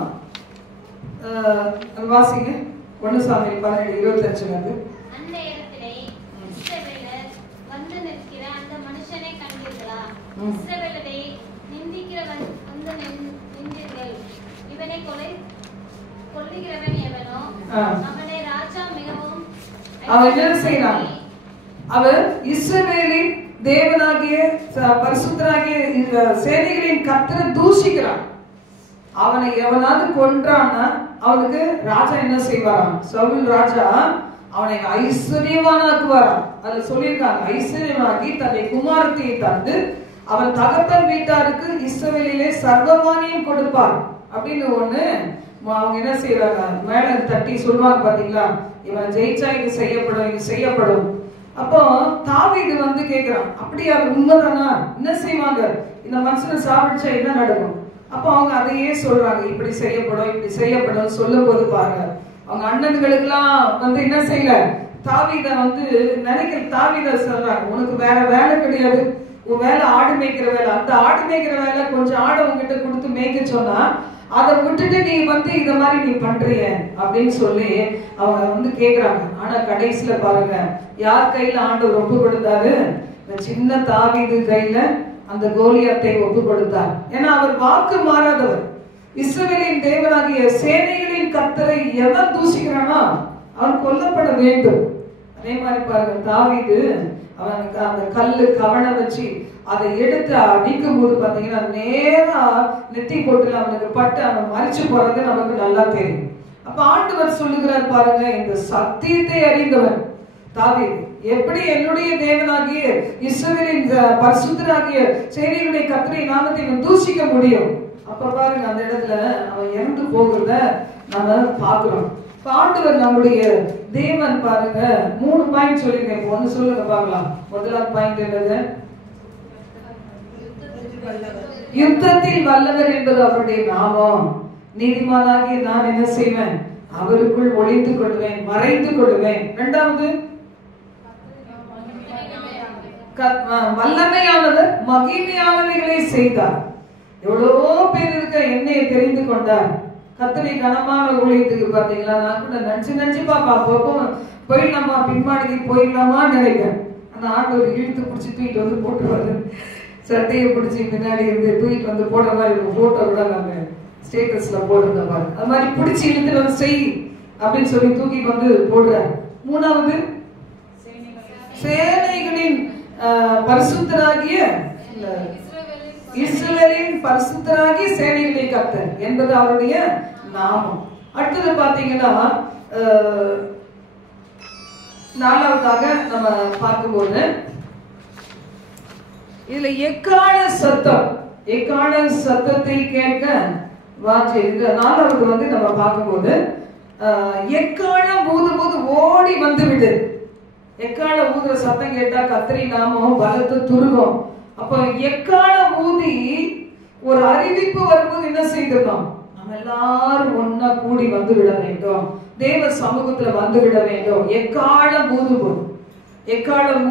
வாசிங்க. 1 சாமுவேல் 17:25. அந்த இடத்திலே இஸ்ரவேலர் வந்து நிற்கிற அந்த மனுஷனை கண்டீர்களா? இஸ்ரவேலரை நிந்திக்கிற வந்து நின்றீர்கள். இவனை கொல்லுகிறவன் எவனோ அவனை ராஜா மிகவும். அவன் என்ன செய்யறான்? அவர் இஸ்ரவேலின் தேவனாகிய பரிசுத்தராகிய சேனைகளின் கர்த்தரை தூஷிக்கிறான். அவனை எவனாவது கொன்றான்னா அவனுக்கு ராஜா என்ன செய்வாராம்? சவுல் ராஜா அவனை ஐஸ்வர்யவானாக்குவாராம். அதுல சொல்லியிருக்காங்க, ஐஸ்வர்யமாகி தன்னை குமாரத்தையை தந்து அவன் தகப்பன் வீட்டாருக்கு இஸ்ரவேலிலே சர்வமானியம் கொடுப்பார் அப்படின்னு ஒண்ணு அவங்க என்ன செய்யறாங்க, மேல தட்டி சொல்லுவாங்க. பாத்தீங்களா, இவன் ஜெயிச்சா இது செய்யப்படும், இது செய்யப்படும். அப்போ தாவீது கேக்குறான், அப்படியா உண்மைதானா? என்ன செய்வாங்க? இந்த மனுஷனை சாப்பிடுச்சா என்ன நடக்கும்? அப்போ அவங்க அதையே சொல்றாங்க, இப்படி செய்யப்படும், இப்படி செய்யப்படும் சொல்லும் போது பாருங்க, அவங்க அண்ணன்களுக்கு எல்லாம் என்ன செய்யல, தாவீத நினைக்கிற தாவீத சொல்றாங்க, உனக்கு வேற வேலை கிடையாது, உன் வேலை ஆடு மேய்க்கிற வேலை. அந்த ஆடு மேய்க்கிற வேலை கொஞ்சம் ஆடை உங்ககிட்ட கொடுத்து மேய்க்க சொன்னா அதை விட்டுட்டு நீ இத மாதிரி நீ பண்றிய அப்படின்னு சொல்லி அவங்க கேக்குறாங்க. ஆனா கடைசியில பாருங்க, யார் கையில ஆண்டவர் ஒப்பு கொடுத்தாரு? இந்த சின்ன தாவீது கையில அந்த கோலியாத்தை ஒப்பு கொடுத்தார். ஏன்னா அவர் வாக்கு மாறாதவர். இஸ்ரவேலின் தேவனாகிய சேனைகளின் கர்த்தரை எவன் தூஷிக்கிறானோ அவன் கொல்லப்பட வேண்டும். அதே மாதிரி பாருங்க, தாவீது அவனுக்கு அந்த கல்லு கவனை வச்சு அதை எடுத்து அடிக்கும் போது பாத்தீங்கன்னா நேரா நெத்தி போட்டுல அவனுக்கு பட்டு அவன் மறிச்சு போறது நமக்கு நல்லா தெரியும். அப்ப ஆண்டவர் சொல்லுகிறார் பாருங்க, இந்த சத்தியத்தை அறிந்தவன் தாவீது எப்படி என்னுடைய தேவனாகிய இஸ்ரவேலின் பரிசுத்தராகிய சேனைகளுடைய கர்த்தரை நாமத்தை தூஷிக்க முடியும்? அப்ப பாருங்க, அந்த இடத்துல அவன் இறந்து போகிறத நம்ம பாக்குறோம். ஆண்டவர் நம்முடைய தேவன் பாருங்க. 3 பாயிண்ட் சொல்லிருக்கேன், ஒன்னு சொல்லுங்க பார்க்கலாம். முதலாவது பாயிண்ட் என்னது? யுத்தத்தில் வல்லவர் என்பது அவருடைய நாமம். நீதிமானாகிய நான் என்ன செய்வேன்? அவருக்குள் ஒளிந்து கொள்வேன், மறைந்து கொள்வேன். இரண்டாவது, வல்லமையானவர் மகிமையானவைகளை செய்தார். எவ்வளவோ பேர் இருக்க என்னை தெரிந்து கொண்டார். கர்த்தரை கனமான ஊழியத்துக்கு பாத்தீங்களா, நான் கூட நினைச்சு பாப்பா போயிடலாமா, பின்மாடிக்கு போயிடலாமா நினைப்பேன். அந்த ஆண்டவர் இழுத்து பிடிச்சி தூக்கிட்டு போட்டுருவாரு. சட்டையை பிடிச்சி பின்னாடி இருந்து தூக்கிட்டு போடுற மாதிரி போட்டோ கூட நாங்க ஸ்டேட்டஸ்ல போடுறத பாரு. அது மாதிரி பிடிச்சி இழுத்து செய் அப்படின்னு சொல்லி தூக்கிட்டு போடுறாரு. மூணாவது, சேனைகளின் பரிசுத்தராகிய இஸ்ரவேலின் பரிசுத்தராகிய சேனைகளை கர்த்தர் என்பது அவருடைய நாமம். அடுத்தது பாத்தீங்கன்னா நாலாவதாக நம்ம பார்க்கும்போது இதுல எக்கால சத்தத்தை கேட்க வாஞ்சி. நாலாவது நம்ம பார்க்கும்போது எக்காலம் ஊதும் போது ஓடி வந்து விடு. எக்காலம் ஊதுற சத்தம் கேட்டா கத்திரி நாமம் பலத்து துருகும். அப்ப எக்காலம் ஊதி ஒரு அறிவிப்பு வரும்போது என்ன செய்யணும்? நம்ம எல்லாரும் ஒன்னா கூடி வந்து விட வேண்டும், தேவ சமூகத்துல வந்து விட வேண்டும். எக்காலம்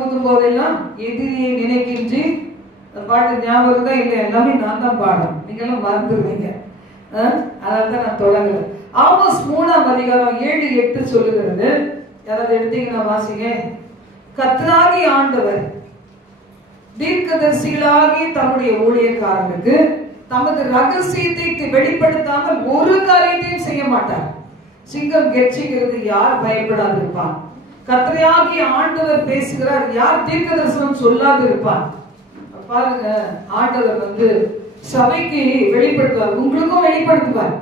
ஊதும் போதெல்லாம் எதிரியை நினைக்கின்றி. பாட்டு ஞாபகம் தான் இல்லை, எல்லாமே நான் தான் பாடும், நீங்க எல்லாம் மறந்துடுவீங்க. அதான் நான் தொடங்கல. ஆமோஸ் 3ஆம் அதிகாரம் 7-8 சொல்லுகிறது. யாராவது எடுத்தீங்கன்னா வாசிங்க. கர்த்தராகி ஆண்டவர் தீர்க்கதரிசிகளாகி தம்முடைய ஊழியக்காரனுக்கு தமது ரகசியத்தை வெளிப்படுத்தாமல் ஒரு காரியத்தையும் செய்ய மாட்டார். சிங்கம் கெர்ச்சிக்கிறது, யார் பயப்படாது இருப்பான்? கர்த்தராகி ஆண்டவர் பேசுகிறார், யார் தீர்க்க தரிசனம் சொல்லாது இருப்பான்? பாருங்க, ஆண்டவர் சபைக்கு வெளிப்படுத்துவார், உங்களுக்கும் வெளிப்படுத்துவார்.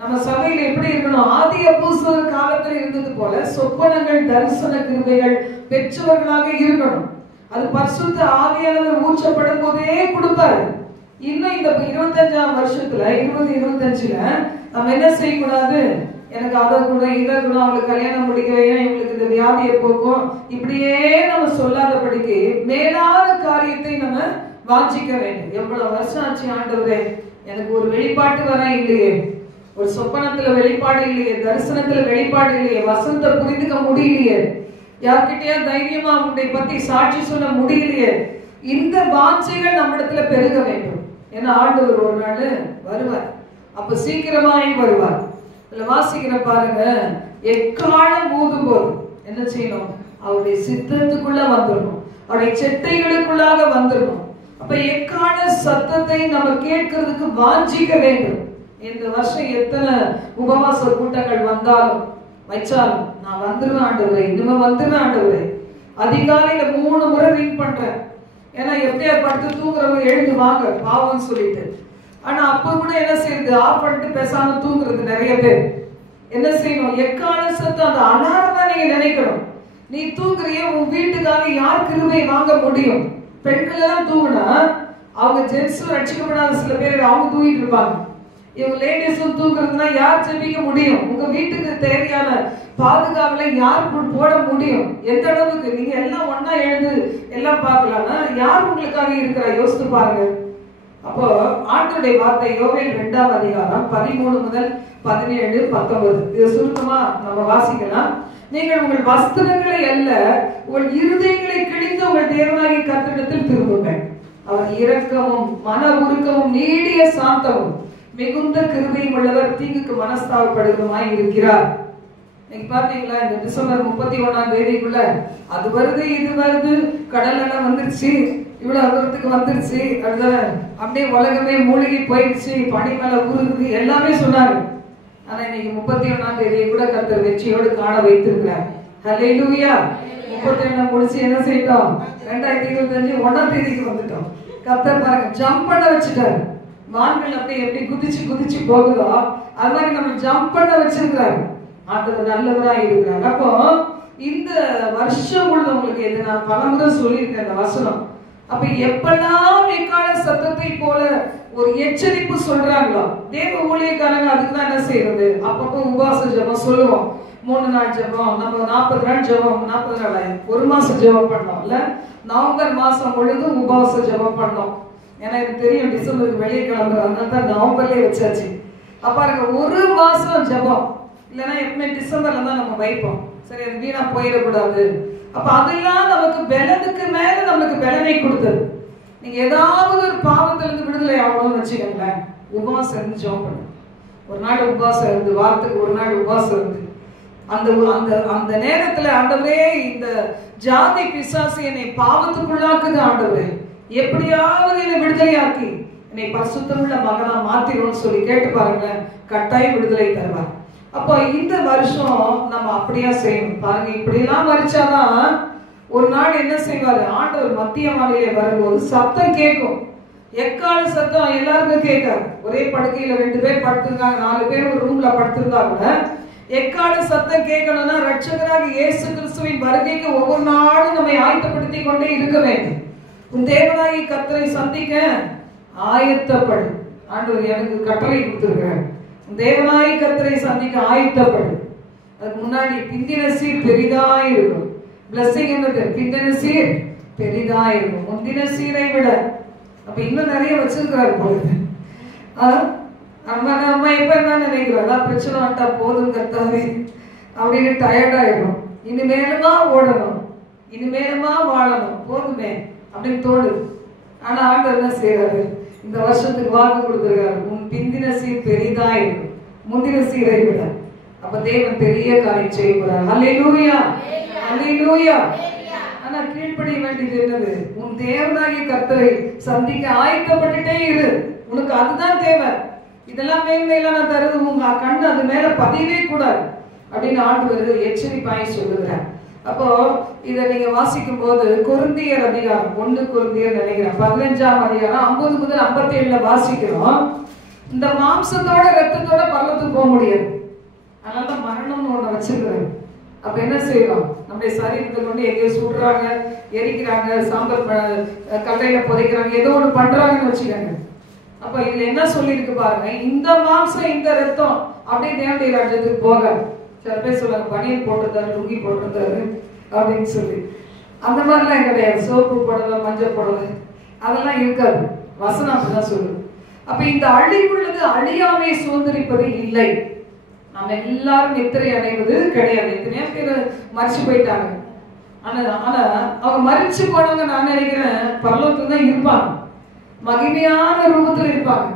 நம்ம சபையில எப்படி இருக்கணும்? ஆதி அப்போஸ்தலர் காலத்தில் இருந்தது போல சொப்பனங்கள் தரிசன கிருபைகள் பெற்றவர்களாக இருக்கணும். அது பரிசுத்த ஆவியானவர் ஊற்றப்படும் போதே கொடுப்பாரு. இன்னும் இந்த 25ஆம் வருஷத்துல 2025ல நம்ம என்ன செய்யக்கூடாது? எனக்கு அதை கூட இதை கூட, அவங்களுக்கு கல்யாணம் முடிக்கலையா, இவங்களுக்கு இந்த வியாதியை போக்கும், இப்படியே நம்ம சொல்லாதபடிக்கு மேலான காரியத்தை நம்ம வாஞ்சிக்க வேண்டும். எவ்வளவு வருஷம் ஆச்சு ஆண்டவரே, எனக்கு ஒரு வெளிப்பாட்டு வர இல்லையே, ஒரு சொப்பனத்துல வெளிப்பாடு இல்லையே, தரிசனத்துல வெளிப்பாடு இல்லையே, வசந்த புரிந்துக்க முடியலையே, யார்கிட்டயா தைரியமா உன்னை பத்தி சாட்சி சொல்ல முடியலையே. இந்த வாஞ்சைகள் நம்மிடத்துல பெருக வேண்டும். ஏன்னா ஆண்டவர் ஒரு நாள் வருவார், அப்ப சீக்கிரமாய் வருவார். இதுல வாசிக்கிற பாருங்க, எக்காலம் ஊதும் போது என்ன செய்யணும்? அவருடைய சித்தத்துக்குள்ள வந்துடணும், அவருடைய செட்டைகளுக்குள்ளாக வந்துடணும். அப்ப எக்கால சத்தத்தை நம்ம கேட்கறதுக்கு வாஞ்சிக்க வேண்டும். இந்த வருஷம் எத்தனை உபவாச கூட்டங்கள் வச்சாலும் நான் வந்துருவேன் ஆண்டவரே, இனிமே வந்துருவேன் ஆண்டவரே. அதிகாலையில 3 முறை ரீட் பண்றேன். ஏன்னா எப்படியா படுத்து தூங்குறவங்க எழுந்து வாங்க பாவம்னு சொல்லிட்டு. ஆனா அப்ப கூட என்ன செய்யுது? ஆஃப் பண்ணிட்டு பேசாம தூங்குறது நிறைய பேர். என்ன செய்யணும்? எக்கால சத்தம், அந்த அலாரமா நீங்க நினைக்கணும். நீ தூங்குறிய, உன் வீட்டுக்காக யார் கிருபை வாங்க முடியும்? பெண்கள் எல்லாம் தூங்குனா அவங்க ஜென்ஸும் ரட்சிக்கப்படாத சில பேர் அவங்க தூங்கிட்டு இருப்பாங்க. இவங்க லேடிஸும் தூங்குறதுனா யார் ஜெபிக்க முடியும்? உங்க வீட்டுக்கு தேவையான பாதுகாவலை யார் போட முடியும்? எந்த அளவுக்கு நீங்க எல்லாம் ஒன்னா எழுந்து எல்லாம் பார்க்கலாம்னா யார் உங்களுக்காக இருக்கிறா? யோசித்து பாருங்க. அப்போ ஆண்டவருடைய வார்த்தை யோவேல் 2ஆம் அதிகாரம் 13 முதல் 17, 19 இது சுருக்கமா நம்ம வாசிக்கலாம். நீங்கள் உங்கள் வஸ்திரங்களை அல்ல, உங்கள் இருதயங்களை கிழித்து உங்கள் தேவனாகிய கர்த்தரிடத்தில் திரும்புங்கள். அவர் இரக்கமும் மன உருக்கமும் நீடிய சாந்தமும் மிகுந்த கிருபையும் உள்ளவர், தீங்குக்கு மனஸ்தாபப்படுகிறமாய் இருக்கிறார். நீங்க பாத்தீங்களா? இந்த டிசம்பர் 31ஆம் தேதிக்குள்ள அது வருது, இது வருது, கடல் எல்லாம் வந்துருச்சு, இவ்வளவு தூரத்துக்கு வந்துருச்சு, அப்படியே உலகமே மூழ்கி போயிடுச்சு, பனி மேல உருகுது, எல்லாமே சொன்னாரு. ஆனா இன்னைக்கு 31ஆம் தேதியை கூட கர்த்தர் வெற்றியோடு காண வைத்திருக்கிறார். ஹல்லேலூயா. 31 முடிச்சு என்ன செய்தோம்? 2025 1ஆம் தேதிக்கு வந்துட்டோம். கர்த்தர் பாருங்க ஜம்ப் பண்ண வச்சுட்டாரு. மான்கள் அப்படியே எப்படி குதிச்சு போகுதோ அது மாதிரி நம்ம ஜம்ப் பண்ண வச்சிருக்கிறாரு. ஆண்டவர் நல்லவரா இருக்கிறார். அப்போ இந்த வருஷம் முழுவதும் உங்களுக்கு எது நான் பலமுறை சொல்லியிருக்கேன் இந்த வசனம். அப்ப எப்பெல்லாம் எக்கால சத்தத்தை போல ஒரு எச்சரிப்பு சொல்றாங்களோ தேவ ஊழியக்காரங்க அதுக்குதான் என்ன செய்யறது? அப்பப்போ உபவாச ஜெபம் சொல்லுவோம். 3 நாள் ஜெபம், நம்ம 40 நாள் ஜெபம், 40 நாள் 1 மாசம் ஜெபம் பண்ணோம் இல்ல? நவம்பர் மாசம் முழுதும் உபவாச ஜெபம் பண்ணோம். ஏன்னா எனக்கு தெரியும் டிசம்பருக்கு வெளியே கிளம்புறோம், அதனால தான் நவம்பர்லயே வச்சாச்சு. பாருங்க 1 மாசம் ஜெபம், இல்லைன்னா எப்பவுமே டிசம்பர்ல தான் நம்ம வைப்போம். சரி, அது வீணா போயிடக்கூடாது. அப்ப அதெல்லாம் நமக்கு பலனுக்கு மேல நமக்கு பலனை கொடுத்தது. நீங்க ஏதாவது ஒரு பாவத்துல இருந்து விடுதலை ஆகணும்னு வச்சுக்கோங்களேன், உபவாசம் இருந்து ஜெபம் பண்ணு. ஒரு நாள் உபவாசம் இருந்து, வாரத்துக்கு 1 நாள் உபவாசம் இருந்து, அந்த நேரத்துல ஆண்டவரே இந்த ஜாதி பிசாசு என்னை பாவத்துக்குள்ளாக்குது, ஆண்டவரே எப்படியாவது என்னை விடுதலையாக்கி என்னை பரிசுத்தமுள்ள மகனா மாத்திரோன்னு சொல்லி கேட்டு பாருங்களேன், கட்டாயம் விடுதலை தருவார். அப்போ இந்த வருஷம் நம்ம அப்படியா செய்யணும். பாருங்க, இப்படிலாம் வரிச்சாதான் ஒரு நாள் என்ன செய்வாரு? ஆண்டவர் மத்திய மாலையிலே வரும்போது சத்தம் கேட்கும். எக்கால சத்தம் எல்லாருக்கும் கேட்காது. ஒரே படுக்கையில 2 பேர் படுத்திருக்காங்க, 4 பேர் ஒரு ரூம்ல படுத்திருந்தா கூட எக்கால சத்தம் கேட்கணும்னா ரட்சகராக இயேசு கிறிஸ்துவின் வருகைக்கு ஒவ்வொரு நாளும் நம்மை ஆயத்தப்படுத்தி கொண்டே இருக்க வேண்டும். உன் தேவனாகி கர்த்தரை சந்திக்க ஆயத்தப்படு. ஆண்டவர் எனக்கு கட்டளை கொடுத்திருக்கிறார். உன் தேவனாகி கர்த்தரை சந்திக்க ஆயத்தப்படு. அதுக்கு முன்னாடி பிந்தின சீர் பெரிதாய் இருக்கும். பிளஸிங் என்னது? பிந்தின சீர் பெரிதாய் இருக்கும் முந்தின சீரை விட. அப்ப இன்னும் நிறைய வச்சிருக்கிறாரு பொழுது. நம்ம எப்ப என்ன நினைக்கிறோம், அதான் பிரச்சனை வந்துட்டா போதும் கர்த்தாவே அப்படின்னு டயர்டாயிடும். இனிமேலுமா ஓடணும், இனிமேலுமா வாழணும், போதுமே அப்படின்னு தோணுது. ஆனா ஆண்டவர் என்ன செய்யறாரு? இந்த வருஷத்துக்கு வாக்கு கொடுத்திருக்காரு, உன் பிந்தின சீர் பெரிதா இருக்கும் முந்தின சீரை விட. அப்ப தேவன் பெரிய காரியம் செய்ய போறார். அல்லேலூயா, அல்லேலூயா. ஆனா கீழ்ப்படிய வேண்டியது என்னது? உன் தேவனாகிய கர்த்தரை சந்திக்க ஆயத்தப்பட்டுட்டே இரு. உனக்கு அதுதான் தேவை. இதெல்லாம் மேன்மையில நான் தருது, உங்க கண்ணு அது மேல பதியவே கூடாது அப்படின்னு ஆண்டவர் எச்சரிப்பாய் சொல்லுகிறார். அப்போ இதை நீங்க வாசிக்கும் போது கொரிந்தியர் அதிகாரம் 1 கொரிந்தியர் நினைக்கிறேன் 15ஆம் அதிகாரம் 50 முதல் 57 வாசிக்கிறோம். இந்த மாம்சத்தோட ரத்தத்தோட பரலத்துக்கு போக முடியாது. அதனால மரணம்னு ஒண்ணு வச்சிருக்கிறாரு. அப்ப என்ன செய்யலாம்? நம்முடைய சரீரத்தை கொண்டு எங்கேயோ சுடுறாங்க, எரிக்கிறாங்க, சாம்பல் கல்லையில புதைக்கிறாங்க, ஏதோ ஒண்ணு பண்றாங்கன்னு வச்சுக்கோங்க. அப்ப இதுல என்ன சொல்லி இருக்கு பாருங்க, இந்த மாம்சம் இந்த ரத்தம் அப்படியே தேவனுடைய ராஜ்யத்துக்கு போகாது. சில பேர் சொல்லுவாங்க பனியன் போட்டிருந்தாரு, லுங்கி போட்டிருந்தாரு அப்படின்னு சொல்லி. அந்த மாதிரிலாம் கிடையாது. சோப்பு போடல, மஞ்சள் போடல, அதெல்லாம் இருக்காது. வசனம் அப்படிதான் சொல்லுது. அப்ப இந்த அழிவுள்ளது அழியாமையை சுதந்திரிப்பது இல்லை. நம்ம எல்லாரும் நித்திரை அடைவது கிடையாது. எத்தனையோ பேர் மறிச்சு போயிட்டாங்க. ஆனா அவங்க மறிச்சு போனவங்க நான் நினைக்கிறேன் பரலோகத்துல தான் இருப்பாங்க, மகிமையான ரூபத்துல இருப்பாங்க.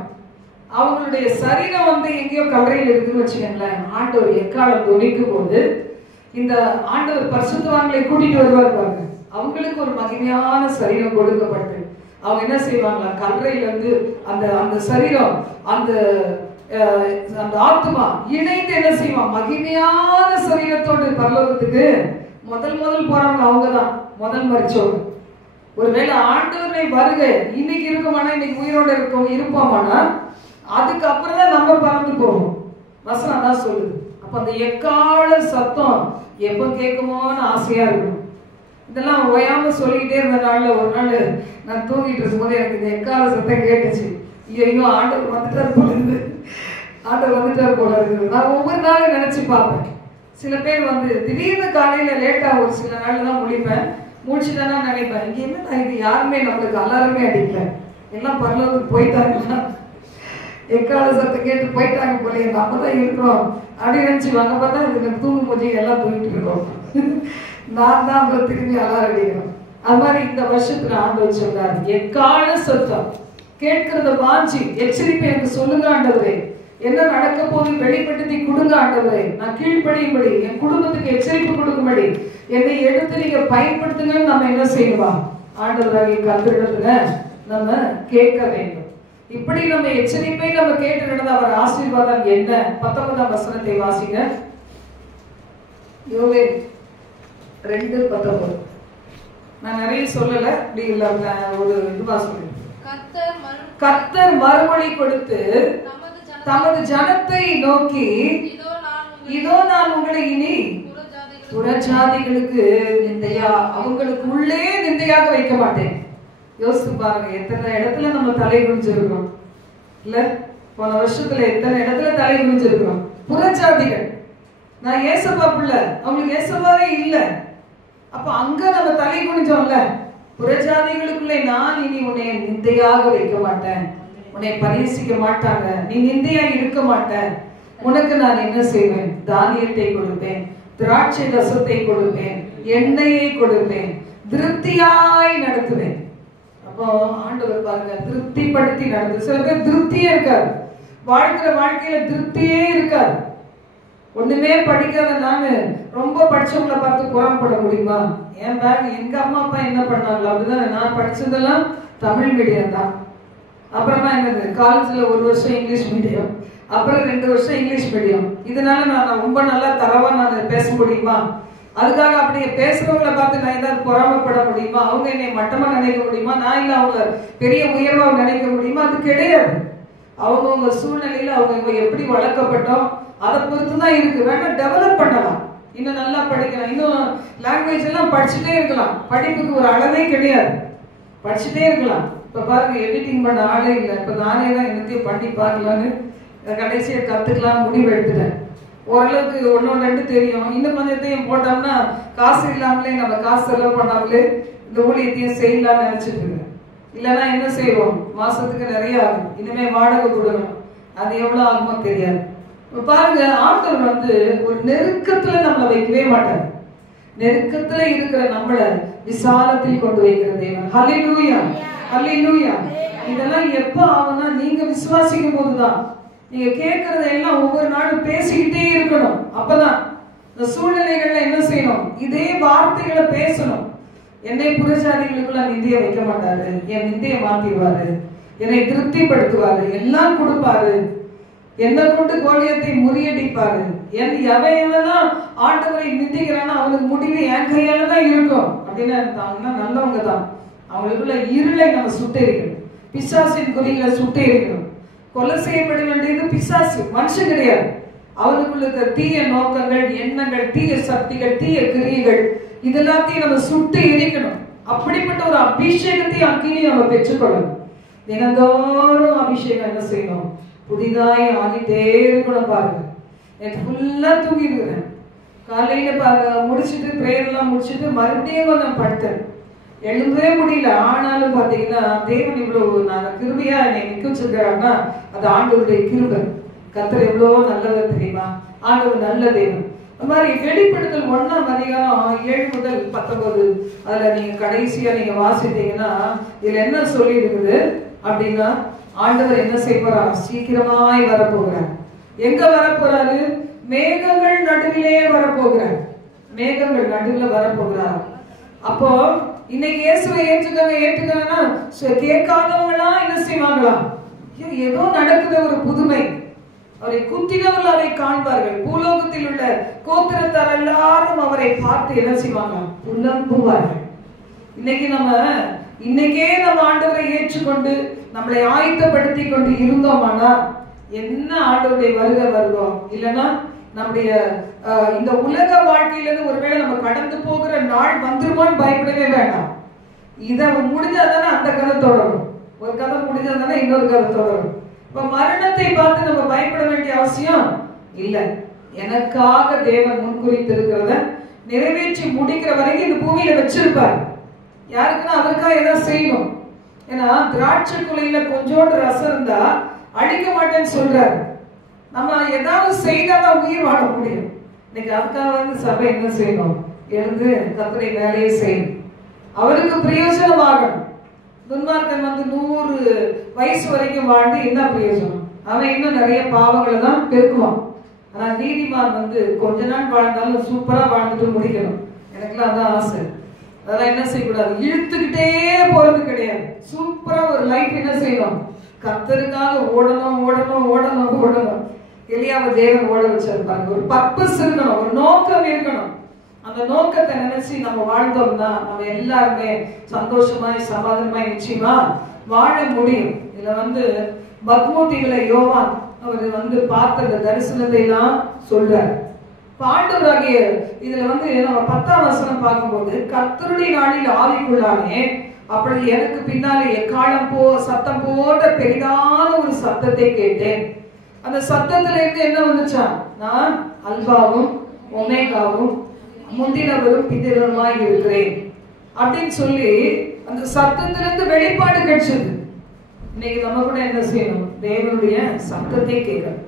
அவங்களுடைய சரீரம் எங்கேயோ கல்லறையில் இருக்குன்னு வச்சுக்கோங்களேன். ஆண்டவர் எக்காலம் துணிக்கும் போது இந்த ஆண்டவர் பரிசுத்தவான்களை கூட்டிட்டு வருவார் பாருங்க. அவங்களுக்கு ஒரு மகிமையான சரீரம் கொடுக்கப்பட்டு அவங்க என்ன செய்வாங்களா, கல்லறையில இருந்து அந்த அந்த சரீரம் அந்த அந்த ஆத்மா இணைந்து என்ன செய்வான், மகிமையான சரீரத்தோடு பரலோகத்துக்கு முதல் போறவங்க அவங்கதான், முதல் மரிச்சவங்க. ஒருவேளை ஆண்டவரை வருக இன்னைக்கு இருக்குமானா, இன்னைக்கு உயிரோட இருப்போமானா, அதுக்கப்புறம் தான் நம்ம பறந்து போவோம். வசனம் தான் சொல்லுது. அப்ப அந்த எக்கால சத்தம் எப்ப கேட்குமோன்னு ஆசையா இருக்கும். இதெல்லாம் ஓயாம சொல்லிக்கிட்டே இருந்த நாள்ல ஒரு நாள் நான் தூங்கிட்டு இருக்கும்போது எனக்கு இந்த எக்கால சத்தம் கேட்டுச்சு. ஐயோ ஆண்டவர் வந்துட்டார் போல இருந்து, ஆண்டவர் வந்துட்டார் போல இருக்குது. நான் ஒவ்வொரு நாளும் நினைச்சு பார்ப்பேன். சில பேர் திடீர்னு காலையில லேட்டா ஒரு சில நாள்ல தான் முழிப்பேன். முடிச்சுட்டானா நினைப்பேன், இங்க என்ன இது யாருமே நம்மளுக்கு அலாரமே அடிக்கல, எல்லாம் பரலோகத்துக்கு போயிட்டாங்களா, எக்கால சத்தம் கேட்டு போயிட்டாங்க போல, நம்ம தான் இருக்கிறோம் அப்படின்னு நினைச்சு வாங்க. பார்த்தா இதுக்கு தூங்கும் போது எல்லாம் தூங்கிட்டு இருக்கோம். நான் தான் அப்புறம் திரும்பி அலாரம் அடிக்கிறோம். அது மாதிரி இந்த வருஷத்துல ஆண்டவர் சொல்றாரு, எக்கால சத்தம் கேட்கிறத வாஞ்சி எச்சரிப்பை எனக்கு சொல்லுங்க ஆண்டவரே, என்ன நடக்க போது வெளிப்படுத்தி கொடுங்க ஆண்டவரே, நான் கீழ்ப்படியும்படி என் குடும்பத்துக்கு எச்சரிப்பு கொடுக்கும்படி என்னை எடுத்து நீங்க பயன்படுத்துங்கன்னு நம்ம என்ன செய்யணுமா, ஆண்டவராகிய கர்த்தரிடத்துல நம்ம கேட்க வேண்டும். இப்படி நம்ம எச்சரிப்பை நம்ம கேட்டு நடந்த அவர் ஆசீர்வாதம் என்ன? 19ஆம் வசனத்தை வாசிங்க. யோவேல் 2:19. நான் நிறைய சொல்லல, அப்படி இல்ல ஒரு இதுவா சொல்றேன். கர்த்தர் மறுமொழி கொடுத்து தமது ஜனத்தை நோக்கி, இதோ நான் உங்களை இனி புறஜாதிகளுக்கு நிந்தையா, அவங்களுக்கு உள்ளே நிந்தையாக வைக்க மாட்டேன். யோசித்து பாருங்க, எத்தனை இடத்துல நம்ம தலை குனிஞ்சிருக்கிறோம் இல்ல? போன வருஷத்துல எத்தனை இடத்துல தலை குனிஞ்சிருக்கிறோம். புறஜாதிகள், நான் ஏசப்பா பிள்ளை, அவங்களுக்கு ஏசப்பாவே இல்லை. அப்ப அங்க நம்ம தலை குனிஞ்சோம்ல. புறஜாதிகளுக்குள்ளே நான் இனி உன்னை நிந்தையாக வைக்க மாட்டேன், உன்னை பரிசிக்க மாட்டாங்க, நீ நிந்தையா இருக்க மாட்டேன். உனக்கு நான் என்ன செய்வேன்? தானியத்தை கொடுப்பேன், திராட்சை ரசத்தை கொடுப்பேன், எண்ணெயை கொடுப்பேன், திருப்தியாய் நடத்துவேன். அப்போ ஆண்டவர் பாருங்க, திருப்திப்படுத்தி நடத்து. சில பேர் திருப்தியே இருக்காது, வாழ்க்கிற வாழ்க்கையில திருப்தியே இருக்காது. ஒண்ணுமே படிக்காத நானு ரொம்ப படிச்சவங்களை பார்த்து புறப்பட முடியுமா? என் பேக் எங்க அம்மா அப்பா என்ன பண்ணாங்களோ அப்படிதான். நான் படிச்சதெல்லாம் தமிழ் மீடியம் தான். அப்புறமா என்னது, காலேஜ்ல 1 வருஷம் இங்கிலீஷ் மீடியம், அப்புறம் 2 வருஷம் இங்கிலீஷ் மீடியம். இதனால நான் ரொம்ப நல்லா தரவா நான் பேச முடியுமா? அதுக்காக அப்படியே பேசுறவங்களை பார்த்து நான் ஏதாவது பொறாமப்பட முடியுமா? அவங்க என்னை மட்டமா நினைக்க முடியுமா? நான் இல்ல அவங்க பெரிய உயர்வா நினைக்க முடியுமா? அது கிடையாது. அவங்கவுங்க சூழ்நிலையில அவங்க எப்படி வளர்க்கப்பட்டோம், அதை பொறுத்து தான் இருக்கு. வேணா டெவலப் பண்ணலாம், இன்னும் நல்லா படிக்கலாம், இன்னும் லாங்குவேஜ் எல்லாம் படிச்சுட்டே இருக்கலாம். படிப்புக்கு ஒரு அளவே கிடையாது, படிச்சுட்டே இருக்கலாம். இப்ப பாருங்க, எடிட்டிங் பண்ண ஆளே இல்லை. இப்ப நானே தான் என்னத்தையும் பண்ணி பார்க்கலான்னு கடைசியை கத்துக்கலாம் முடிவு எடுத்துட்டேன். ஓரளவுக்கு ஒன்னு ரெண்டு தெரியும். இன்னும் கொஞ்சத்தையும் போட்டோம்னா காசு இல்லாமலே, நம்ம காசு செலவு பண்ணாமலே இந்த ஊழியத்தையும் செய்யலாம்னு நினைச்சிட்டு இருக்கேன். இல்லைன்னா என்ன செய்வோம், மாசத்துக்கு நிறைய ஆகும். இனிமே வாடகை கொடுக்கணும், அது எவ்வளவு ஆகுமோ தெரியாது. பாருங்க, ஆண்டவர் வந்து ஒரு நெருக்கத்துல நம்மளை வைக்கவே மாட்டார். நெருக்கத்துல இருக்கிற நம்மள விசாலத்தில் கொண்டு வைக்கிற தேவன். ஹல்லேலூயா, ஹல்லேலூயா. இதெல்லாம் எப்ப ஆகும்னா நீங்க விசுவாசிக்கும் போதுதான். நீங்க கேட்கறத எல்லாம் ஒவ்வொரு நாளும் பேசிக்கிட்டே இருக்கணும். அப்பதான் இந்த சூழ்நிலைகள்ல என்ன செய்யணும், இதே வார்த்தைகளை பேசணும். என்னை புறஜாதிகளுக்குள்ள நிந்திய வைக்க மாட்டாரு, என் நிந்திய மாத்திடுவாரு, என்னை திருப்திப்படுத்துவாரு, எல்லாம் கொடுப்பாரு, என்னை கொண்டு கோலியத்தை முறியடிப்பாரு. எவன் ஆண்டவரை நிந்திக்கிறானோ அவனுக்கு முடிவு என் கையால தான் இருக்கும் அப்படின்னு நல்லவங்க தான். அவங்களுக்குள்ள இருளை நம்ம சுட்டெரிக்கணும், பிசாசின் குறிகளை சுட்டெரிக்கணும். கொலை செய்யப்பட வேண்டியது பிசாசு, மனுஷன் கிடையாது. அவனுக்குள்ள இருக்கிற தீய நோக்கங்கள், எண்ணங்கள், தீய சக்திகள், தீய கிரியைகள், இதெல்லாத்தையும் நம்ம சுட்டு எரிக்கணும். அப்படிப்பட்ட ஒரு அபிஷேகத்தை அக்கினி நம்ம பெற்றுக்கொள்ளணும். தினந்தோறும் அபிஷேகம் என்ன செய்யணும், புதிதாய் ஆகிட்டே இருக்கணும். பாருங்க, எனக்கு ஃபுல்லா தூங்கி இருக்கிறேன். காலையில பாருங்க முடிச்சுட்டு பிரேயர் எல்லாம் முடிச்சுட்டு மறுபடியும் நான் படுத்தேன். எழும்பவே முடியல. ஆனாலும் பாத்தீங்கன்னா தேவன் இவ்வளவு நாங்க கிருபையா என்னை நிக்க வச்சிருக்காருன்னா அது ஆண்டவருடைய கிருபை. கர்த்தர் எவ்வளவு நல்லவர் தெரியுமா, ஆண்டவர் நல்ல தேவன். அது மாதிரி வெளிப்படுத்தல் 1ஆம் அதிகாரம் 7 முதல் 19 அதுல நீங்க கடைசியா நீங்க வாசித்தீங்கன்னா இதுல என்ன சொல்லி இருக்குது அப்படின்னா, ஆண்டவர் என்ன செய்ய போறார், சீக்கிரமாய் வரப்போகிறார். எங்க வரப்போறாரு, மேகங்கள் நடுவிலே வரப்போகிறார். மேகங்கள் நடுவில் வரப்போகிறார். அப்போ இன்னைக்கு இயேசுவை ஏற்றுக்காங்கன்னா கேட்காதவங்களா என்ன செய்வாங்களா, ஏதோ நடக்குது ஒரு புதுமை, அவரை குத்தினவர்கள் அதை காண்பார்கள். பூலோகத்தில் உள்ள கோத்திரத்தார் எல்லாரும் அவரை பார்த்து என்ன செய்வாங்க, புலம்புவார்கள். இன்னைக்கே நம்ம ஆண்டவரை ஏற்றுக்கொண்டு நம்மளை ஆயத்தப்படுத்தி கொண்டு இருந்தோமானா என்ன ஆண்டவருடைய வருவோம். இல்லைன்னா நம்முடைய இந்த உலக வாழ்க்கையிலிருந்து ஒருவேளை நம்ம கடந்து போகிற நாள் வந்துருமான்னு பயப்படவே வேண்டாம். இதை முடிஞ்சாதானே அந்த கதை தொடரும், ஒரு கதை முடிஞ்சாதானே இன்னொரு கதை தொடரும். இப்ப மரணத்தை பார்த்து நம்ம பயப்பட வேண்டிய அவசியம் இல்லை. எனக்காக தேவன் முன்குறித்து இருக்கிறத நிறைவேற்றி முடிக்கிற வரைக்கும் இந்த பூமியில வச்சிருப்பார். யாருக்குன்னா அவருக்காக ஏதாவது செய்யணும். ஏன்னா திராட்சை குலையில கொஞ்சோண்டு ரசம் இருந்தா அழிக்க மாட்டேன்னு சொல்றாரு. நம்ம ஏதாவது செய்தாதான் உயிர் வாழ முடியும். இன்னைக்கு அதுக்காக சபை என்ன செய்யணும், எழுந்து கர்த்தருடைய வேலையை செய்யணும், அவருக்கு பிரயோஜனம் ஆகணும். துன்மார்க்கன் 100 வயசு வரைக்கும் வாழ்ந்து என்ன பிரயோஜனம், அவன் இன்னும் நிறைய பாவங்களை தான் பெருக்குவான். ஆனா நீதிமான் கொஞ்ச நாள் வாழ்ந்தாலும் சூப்பரா வாழ்ந்துட்டு முடிக்கணும். எனக்குலாம் அதான் ஆசை. அதெல்லாம் என்ன செய்யக்கூடாது, இழுத்துக்கிட்டே போறது கிடையாது. சூப்பரா ஒரு லைஃப் என்ன செய்யணும், கர்த்தருக்காக ஓடணும் ஓடணும் ஓடணும் ஓடணும். எலியாவை தேவன் ஓட வச்சிருப்பாங்க. ஒரு பர்பஸ் இருக்கணும், ஒரு நோக்கம் இருக்கணும். அந்த நோக்கத்தை நினைச்சு நம்ம வாழ்ந்தோம்னா நம்ம எல்லாருமே சந்தோஷமாய் சமாதானமாய் நிச்சயமா வாழ முடியும். இதுல பத்மோதிகளை யோவான் அவர் பார்த்த அந்த தரிசனத்தை எல்லாம் சொல்றார். பாண்டவராகிய இதுல நம்ம 10ஆம் வசனம் பார்க்கும்போது, கர்த்தருடைய நாளில் ஆவிக்குள்ளானே அப்படி எனக்கு பின்னாலே எக்காலம் சத்தம் போன்ற பெரிதான ஒரு சத்தத்தை கேட்டேன். அந்த சத்தத்துல இருந்து என்ன வந்துச்சா, நான் அல்பாவும் ஒமேகாவும் முந்தினவரும் பிந்தினவருமாய் இருக்கிறேன் அப்படின்னு சொல்லி அந்த சத்தத்திலிருந்து வெளிப்பாடு கிடைச்சது. இன்னைக்கு நம்ம கூட என்ன செய்யணும், தேவனுடைய சத்தத்தை கேட்கணும்.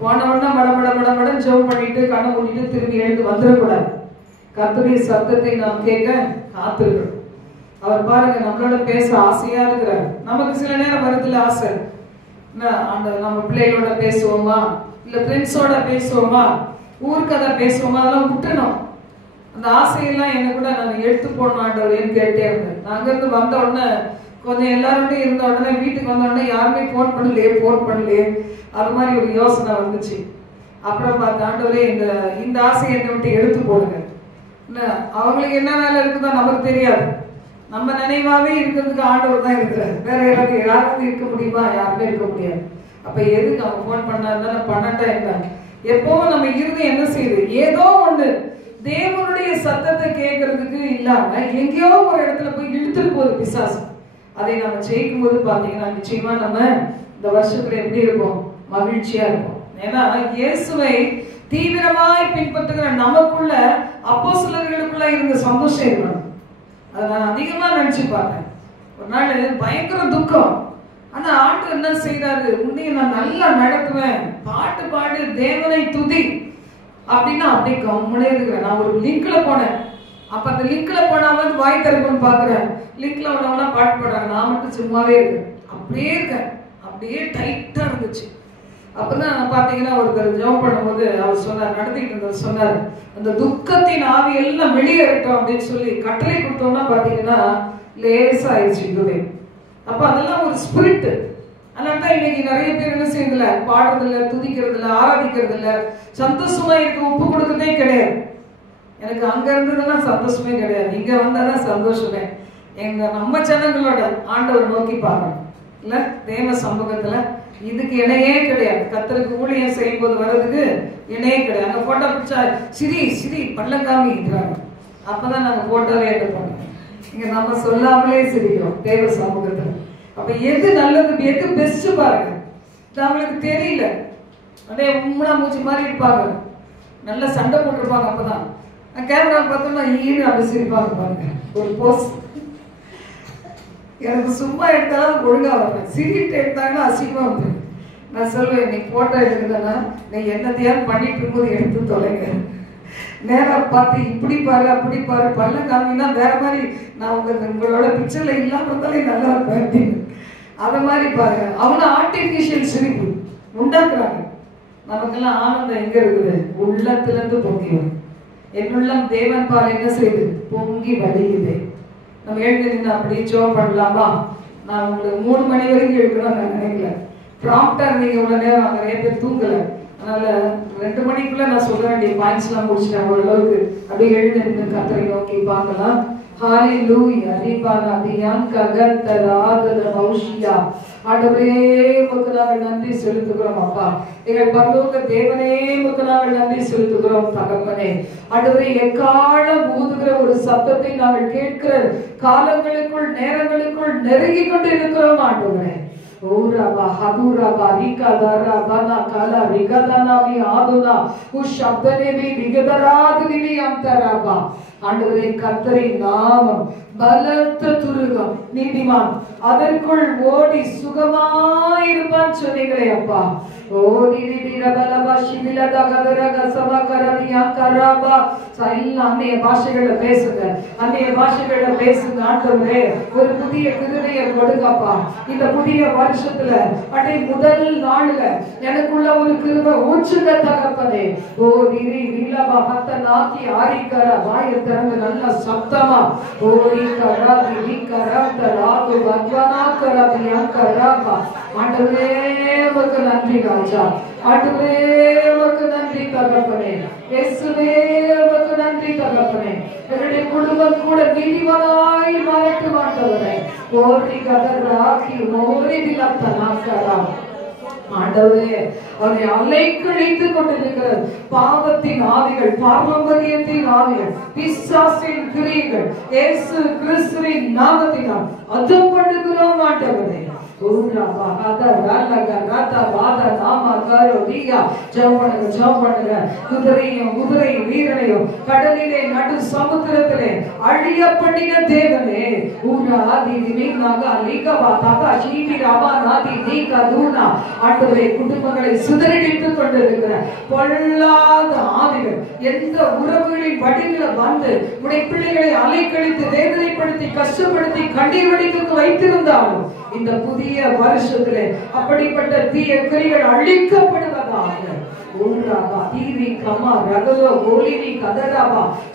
போனவொன்னா மடமட ஜெபம் பண்ணிட்டு கண்ணை மூடிட்டு திரும்பி எழுந்து வந்துடக்கூடாது. கர்த்தருடைய சத்தத்தை நாம் கேட்க காத்திருக்கணும். அவர் பாருங்க நம்மளோட பேச ஆசையா இருக்கிறார். நமக்கு சில நேரம் வருதுல ஆசை, நம்ம பிள்ளைகளோட பேசுவோமா, இல்ல ஃப்ரெண்ட்ஸோட பேசுவோமா, ஊர்க்கதை பேசுவோமா, அதெல்லாம் விட்டுணும். அந்த ஆசையெல்லாம் என்ன கூட நான் எடுத்து போடணும் ஆண்டவரேன்னு கேட்டே இருந்தேன். நான் அங்கிருந்து வந்த உடனே கொஞ்சம் எல்லாருமே இருந்த உடனே வீட்டுக்கு வந்த உடனே யாருமே போன் பண்ணலையே அது மாதிரி ஒரு யோசனை வந்துச்சு. அப்புறம் பார்த்த ஆண்டவரே இந்த ஆசையை என்னை விட்டு எடுத்து போடுங்க. அவங்களுக்கு என்ன வேலை இருக்குதோ நமக்கு தெரியாது. நம்ம நினைவாவே இருக்கிறதுக்கு ஆண்டவர் தான் இருக்கிறார். வேற யாராவது இருக்க முடியுமா, யாருமே இருக்க முடியாது. அப்ப எதுக்கு அவங்க போன் பண்ணாருன்னா பண்ணட்டா என்ன, எப்பவும் நம்ம இருதயம் என்ன செய்யுது? ஏதோ ஒண்ணு தேவனுடைய சத்தத்தை கேட்கறதுக்கு இல்லாம எங்கேயோ ஒரு இடத்துல போய் இழுத்துட்டு போகுது பிசாசு. அதை நம்ம ஜெயிக்கும் போது பாத்தீங்கன்னா நிச்சயமா நம்ம இந்த வருஷத்துல எப்படி இருப்போம்? மகிழ்ச்சியா இருப்போம். ஏன்னா இயேசுவை தீவிரமாய் பின்பற்றுகிற நமக்குள்ள அப்போஸ்தலர்களுக்குள்ள இருந்த சந்தோஷம் இருக்கணும். அதை நான் அதிகமா நினைச்சு பார்த்தேன். ஒரு நாள் பயங்கர துக்கம். ஆனா ஆண்டவர் என்ன செய்யறாரு? உன்னைய நான் நல்லா நடத்துவேன், பாட்டு பாடு, தேவனை துதி அப்படின்னா அப்படி கம்முனே இருக்கிறேன். நான் ஒரு லிங்க்ல போனேன். அப்ப அந்த லிங்க்ல போனாலும் வாய் திறப்புன்னு பாக்குறேன். லிங்க்ல உள்ளவங்க பாட்டு பாடுறாங்க, நான் மட்டும் சும்மாவே இருக்கேன். அப்படியே இருக்கேன், அப்படியே டைட்டா இருந்துச்சு. அப்பதான் பாத்தீங்கன்னா ஒருத்தர் ஜெபம் பண்ணும்போது அவர் சொன்னார், நடத்திட்டு இருந்தவர் சொன்னார், அந்த துக்கத்தின் ஆவி எல்லாம் வெளியேறட்டும் அப்படின்னு சொல்லி கட்டளை கொடுத்தோம்னா பாத்தீங்கன்னா லேசா ஆயிடுச்சு இதுவே. அப்ப அதெல்லாம் ஒரு ஸ்பிரிட். அதனாலதான் இன்னைக்கு நிறைய பேர் என்ன செய்யறதில்ல, பாடுறது இல்ல, துதிக்கிறது இல்ல, ஆராதிக்கிறது இல்ல, சந்தோஷமா இருக்க ஒப்பு கொடுக்கறதே கிடையாது. எனக்கு அங்க இருந்ததுன்னா சந்தோஷமே கிடையாது, இங்க வந்தாதான் சந்தோஷமே. எங்க நம்ம ஜனங்களோட ஆண்டவர் நோக்கி பாருங்க இல்ல, தேவ சமூகத்துல இதுக்கு இணையே கிடையாது. கர்த்தருக்கு ஊழியம் செய்யும் போது வர்றதுக்கு இணையே கிடையாது. அங்க போட்டோ பிடிச்சா சிரி சிரி பள்ளக்காமின்றாங்க. அப்பதான் நாங்க போட்டோவே எடுப்போம். இங்க நம்ம சொல்லாமலே சிரிக்கிறோம் தேவ சமூகத்துல. அப்ப எது நல்லது, எது பெஸ்ட் பாருங்க. அவங்களுக்கு தெரியல, அப்படியே உம்முனா மூச்சு மாதிரி இருப்பாங்க, நல்லா சண்டை போட்டிருப்பாங்க. அப்பதான் கேமரா பார்த்தோம்னா ஈடு அப்படி சிரிப்பாங்க பாருங்க. ஒரு போஸ் எனக்கு சும்மா எடுத்தாலும் ஒழுங்கா வரேன், சிரிட்டு எடுத்தாங்கன்னா அசிங்கமா வந்து நான் சொல்லுவேன், நீ போட்டோ எடுக்குதுன்னா நீ என்னத்தையாவது பண்ணிட்டு இருக்கும்போது எடுத்து தொலைங்க. நேரம் பார்த்து இப்படி பாரு அப்படி பாரு பல்ல காமினா வேற மாதிரி நான் உங்களோட பிக்சர்ல இல்லாம இருந்தாலே நல்லா இருப்பேன் அப்படின்னு. அத மாதிரி பாருங்க, அவங்க ஆர்டிபிஷியல் சிரிப்பு உண்டாக்குறாங்க. நமக்கெல்லாம் ஆனந்தம் எங்க இருக்குது? உள்ளத்துல இருந்து பொங்கி வரும். என்னுள்ளம் தேவன் பால் என்ன செய்யுது? பொங்கி வலியுது. நம்ம எழுந்து நின்று அப்படியே ஜெபம் பண்ணலாமா? நான் உங்களுக்கு 3 மணி வரைக்கும் எழுக்கணும் நான் நினைக்கல. ப்ராம்ப்டா நீங்க இவ்வளவு நேரம் நிறைய பேர் தூங்கல, அதனால 2 மணிக்குள்ள நான் சொல்ல வேண்டிய பாயிண்ட்ஸ் எல்லாம் முடிச்சிட்டேன் ஓரளவுக்கு. அப்படியே எழுந்து நின்று கர்த்தரை நோக்கி பார்க்கலாம். ஹalleluya ரிபானா தியான்கா கர்த்தராதத பௌஷியா. ஆண்டவரே உமக்கு நாங்கள் நன்றி செலுத்துகிறோம் அப்பா. எங்கள் பரலோக தேவனே உமக்கு நாங்கள் நன்றி செலுத்துகிறோம் தகப்பனே. ஆண்டவரே எக்காலம் ஊதுகிற ஒரு சத்தத்தை நாங்கள் கேட்கிற காலங்களுக்குள் நேரங்களுக்குள் நெருங்கி கொண்டு இருக்கிறோம் ஆண்டவரே. ஓரபா ஹதுரபா ரிகதரா பனா கலா ரிகதனாவி ஆதுனா உஷப்தனேவி ரிகதராதுனிவி அந்தரபா. ஆண்டவரே கர்த்தரின் நாமம் பலத்த துருகம், நீதிமான் அதற்குள் ஓடி சுகமாயிருப்பான் சொன்னீங்களே அப்பா. ஓடி ரபலபா சிவிலத கதரக சபகரனியா கரபா. எல்லா அந்நிய பாஷைகளை பேசுங்க, அந்நிய பாஷைகளை பேசுங்க ஆண்டவரே. ஒரு புதிய கிருபையை கொடுங்கப்பா. இந்த புதிய வருஷத்துல அடை முதல் நாள்ல எனக்குள்ள ஒரு கிருபை ஊற்றுங்க தகப்பனே. ஓ திரி விலபா ஹத்த நாக்கி ஆரிக்கர வாயை திறந்து நல்ல சத்தமா ஓடி கராதி விகரத ராது பகவானா கரதியா கரபா. ஆண்டவரே உமக்கு நன்றி ராஜா. ஆண்டவரே உமக்கு நன்றி தகப்பனே. இயேசுவே உமக்கு நன்றி தகப்பனே. என்னுடைய குடும்பம் கூட நீதிமானாய் மாறட்டும் ஆண்டவரே. ஓடி கதராக்கி ஓடி விலத்தனாக்கரா. ஆண்டவரே அவரை அலைக்கழித்து கொண்டிருக்கிற பாவத்தின் ஆவிகள், பாரம்பரியத்தின் ஆவிகள், பிசாசின் கிரியைகள் இயேசு கிறிஸ்துவின் நாமத்தினால் அதம் பண்ணுகிறோம் ஆண்டவரே. குதிரை வீரனையும் கடலிலே நடு சமுத்திரத்திலே அழிய பண்ணின தேவனே. குடும்பங்களை சிதறடித்துக் கொண்டிருக்கிற பொல்லாத ஆவிகள் எந்த உறவுகளின் வடிவில் வந்து உடைய பிள்ளைகளை அலைக்கழித்து வேதனைப்படுத்தி கஷ்டப்படுத்தி கண்ணீர் வடிக்க வைத்திருந்தாலும் இந்த புதிய வருஷத்திலே அப்படிப்பட்ட தீய கிரிகள் அழிக்கப்படுவதாக.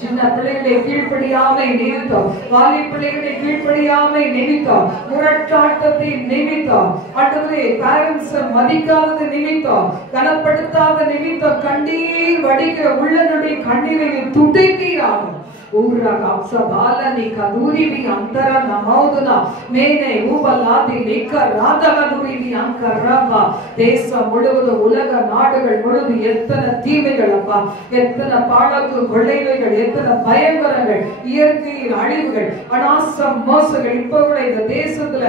சின்ன பிள்ளைகளை கீழ்ப்படியாமை நிமித்தம், வாலி பிள்ளைகளை கீழ்ப்படியாமை நிமித்தம், முரட்டாட்டத்தை நிமித்தம், அடுத்தது பேரண்ட்ஸ் மதிக்காதது நிமித்தம், கனப்படுத்தாத நிமித்தம் கண்ணீர் வடிக்கிற உள்ளனுடைய கண்ணீரை துடைக்கிறார்கள். ಊರ ಕಪ್ಸಬಾಲನಿ ಕದೂರಿವಿ ಅಂತರ ನಮೌದುನ ಮೇನೆ ஊபலாதி மிக்க ராதகதுரிவி அங்கரப தேசம் முழுவதும் உலக நாடுகள் முழுவதும் எத்தனை தீமைகள் அப்பா, எத்தனை பாழாக்கு கொள்ளைகள், எத்தனை பயங்கரங்கள், இயற்கையின் அழிவுகள், அனாசம் மோசங்கள் இப்ப கூட இந்த தேசத்துல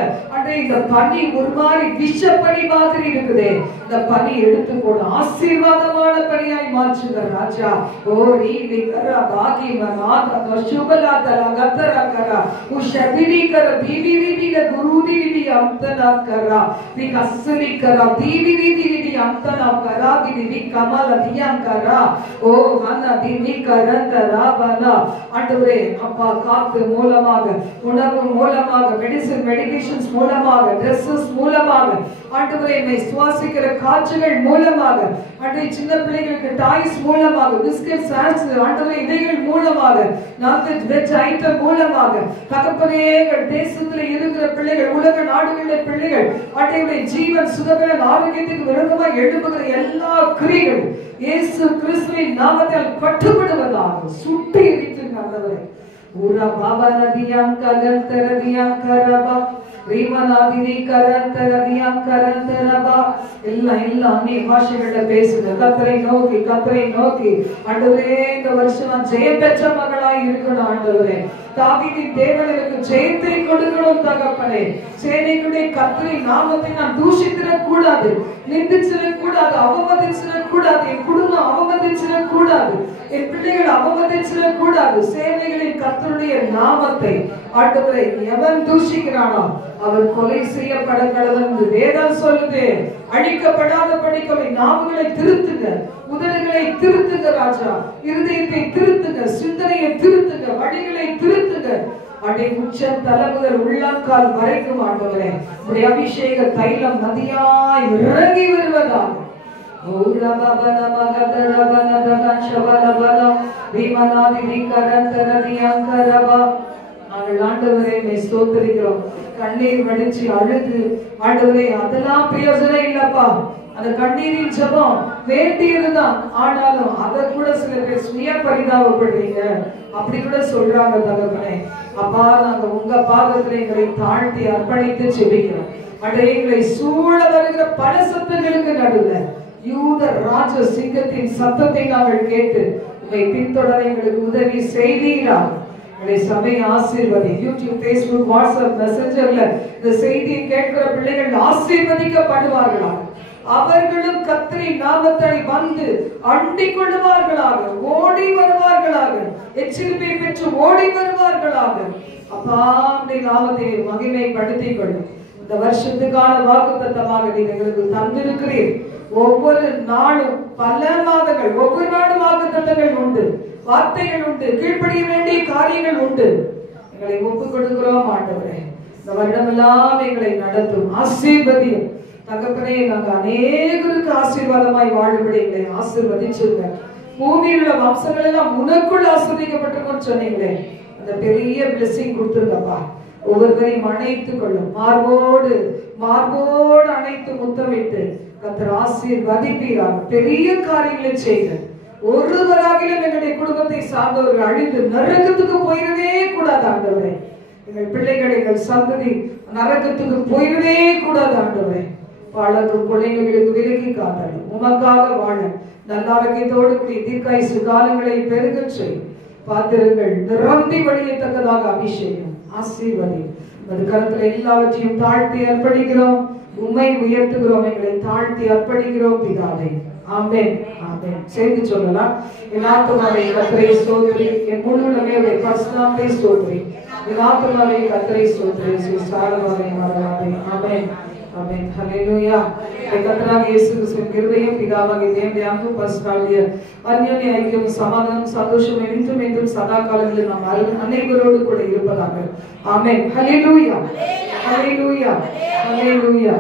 இந்த பனி ஒரு மாதிரி விஷப்பனி மாதிரி இருக்குதே, இந்த பனி எடுத்து போட ஆசீர்வாதமான பனியாய் மாற்றுங்க ராஜா. ஓ ரீலி கர பாகி மனாத சுபலா தல கத்தர கர உஷபிரி கர தீவிரி வி குருதி வி அம்தனா கர வி கஸ்லி கர தீவிரி வி அம்தனா கர வி கமல தியம் கர ஓ மன திவி கரந்த ராபன. ஆண்டவரே அப்பா காத்து மூலமாக, உணவு மூலமாக, மெடிகேஷன்ஸ் மூலமாக, ட்ரெஸ்ஸஸ் மூலமாக, ஆண்டவரே என்னை சுவாசிக்கிற காற்றுகள் மூலமாக, ஆண்டவரே சின்ன பிள்ளைகளுக்கு டாய்ஸ் மூலமாக, பிஸ்கட் ஸ்நாக்ஸ் ஆண்டவரே இவைகள் மூலமாக, நான்வெஜ் வெஜ் ஐட்டம் மூலமாக, தகப்பனே எங்கள் தேசத்துல இருக்கிற பிள்ளைகள், உலக நாடுகளில் பிள்ளைகள் ஆண்டவரே ஜீவன் சுகபலன் ஆரோக்கியத்துக்கு விரோதமாக எழுப்புகிற எல்லா கிரியைகள் இயேசு கிறிஸ்துவின் நாமத்தால் கட்டுப்படுவதாக சுட்டி எரித்துங்க ஆண்டவரே. ஊரா பாபா நதியாம் கலந்தரதியாம் கரபா ரீமனாதினி கரந்தரதியாம் கரந்தரபா எல்லாம் அந்நிய பாஷைகள்ல பேசுங்க. கர்த்தரை நோக்கி ஆண்டவரே இந்த வருஷம் நான் ஜெயம் பெற்ற மகளாய் இருக்கணும் ஆண்டவரே. தாவீதின் தேவனுக்கு ஜெயத்தை கொடுக்கணும் தகப்பனே. சேனைகளுடைய கர்த்தரின் நாமத்தை நான் தூஷித்திடக் கூடாது, நிந்திச்சிடக் கூடாது, அவமதிச்சிடக் கூடாது, என் குடும்பம் அவமதிச்சிடக் கூடாது, என் பிள்ளைகள் அவமதிச்சிடக் கூடாது. சேனைகளின் கர்த்தருடைய நாமத்தை ஆண்டவரை எவன் தூஷிக்கிறானோ அவர் கொலை செய்யப்பட கடவுள் வேதம் சொல்லுது. அழிக்கப்படாத படிக்கவை நாவுகளை திருத்துங்க, உதடுகளை திருத்துங்க ராஜா, இருதயத்தை திருத்துங்க, சிந்தனையை திருத்துங்க, வழிகளை திருத்துங்க. அடே உச்ச தலைமுதல் உள்ளங்கால் வரைக்கும் ஆண்டவரே உடைய அபிஷேக தைலம் நதியாய் இறங்கி வருவதாக. நாங்கள் ஆண்டவரே ஸ்தோத்திரிக்கிறோம். கண்ணீர் வடிச்சு அழுது ஆண்டவரே அதெல்லாம் பிரயோஜனம் இல்லப்பா. அந்த கண்ணீரின் ஜெபம் வேண்டியதுதான், ஆனாலும் அதை கூட சில பேர் சுய பரிதாபப்படுறீங்க அப்படி கூட சொல்றாங்க தகப்பனே. அப்பா நாங்க உங்க பாதத்துல எங்களை தாழ்த்தி அர்ப்பணித்து ஜெபிக்கிறோம். அடே எங்களை சூழ வருகிற பல சத்தங்களுக்கு நடுவுல யூத ராஜ சிங்கத்தின் சத்தத்தை நாங்கள் கேட்டு உங்களை பின்தொடர எங்களுக்கு உதவி செய்தீராக. சபை ஆசீர்வதி. யூடியூப், பேஸ்புக், வாட்ஸ்அப் மெசஞ்சர்ல இந்த செய்தியை கேட்கிற பிள்ளைகள் ஆசீர்வதிக்கப்படுவார்களாக. அவர்களும் கர்த்தரின் நாமத்தை வந்து அண்டிக் கொள்வார்களாக, ஓடி வருவார்களாக, எச்சரிப்பை பெற்று ஓடி வருவார்களாக. அப்பா உம்முடைய நாமத்தை மகிமைப்படுத்திக் கொள்ளும். இந்த வருஷத்துக்கான வாக்குத்தத்தமாக நீங்க எங்களுக்கு தந்திருக்கிறீர். ஒவ்வொரு நாளும் பல மாதங்கள், ஒவ்வொரு நாளும் வாக்குத்தத்தங்கள் உண்டு, வார்த்தைகள் உண்டு, கீழ்ப்படிய வேண்டிய காரியங்கள் உண்டு. எங்களை ஒப்புக் கொடுக்கிறோம் ஆண்டவரே. இந்த வருடமெல்லாம் எங்களை நடத்தும், ஆசீர்வதியும் தகப்பனே. நாங்க அநேகருக்கு ஆசீர்வாதமாய் வாழும்படி எங்களை ஆசீர்வதிச்சுங்க. பூமியில் உள்ள வம்சங்கள் எல்லாம் உனக்குள் ஆசீர்வதிக்கப்பட்டிருக்கும் சொன்னீங்களே, அந்த பெரிய பிளெஸிங் கொடுத்துருங்கப்பா. ஒவ்வொருவரையும் அணைத்துக் கொள்ளும், மார்போடு அணைத்து முத்தமிட்டு கர்த்தர் ஆசீர்வதிப்பீராக. பெரிய காரியங்களை செய்த ஒருவராகிலும் எங்களுடைய குடும்பத்தை சார்ந்தவர்கள் அழிந்து நரகத்துக்கு போயிடவே கூடாது ஆண்டவரே. எங்கள் பிள்ளைகள், எங்கள் சந்ததி நரகத்துக்கு போயிடவே கூடாது ஆண்டவரே. பழக்கும் பிள்ளைங்களுக்கு விலகி காத்தாலும் உமக்காக வாழ நல்ல ஆரோக்கியத்தோடு கூடிய தீர்க்காயுசு காலங்களை பெருக செய்யும். பாத்திரங்கள் நிரம்பி வழியத்தக்கதாக அபிஷேகம் ஆசீர்வதி. அது கருத்துல எல்லாவற்றையும் தாழ்த்தி அர்ப்பணிக்கிறோம், உம்மை உயர்த்துகிறோம், எங்களை தாழ்த்தி அர்ப்பணிக்கிறோம் பிதாவே. ஆமென், ஆமென். சேர்ந்து சொல்லலாம். என் ஆத்துமாவை கர்த்தரை ஸ்தோத்திரி, என் முழு உள்ளமே பரிசுத்தத்தை ஸ்தோத்திரி, என் ஆத்துமாவை கர்த்தரை ஸ்தோத்திரி, சாரவாரை மறவாதே. ஆமென், ஆமென். ஹல்லேலூயா. கர்த்தராகிய இயேசு கிறிஸ்துவின் கிருபையும் பிதாவாகிய தேவனுடைய அன்பும் பரிசுத்தாவிய அன்யோன்ய ஐக்கியமும் சமாதானமும் சந்தோஷமும் என்றும் என்றும் சதா காலங்களில் நாம் அனைவரோடு கூட இருப்பதாக. ஆமென். ஹல்லேலூயா, ஹல்லேலூயா, ஹல்லேலூயா.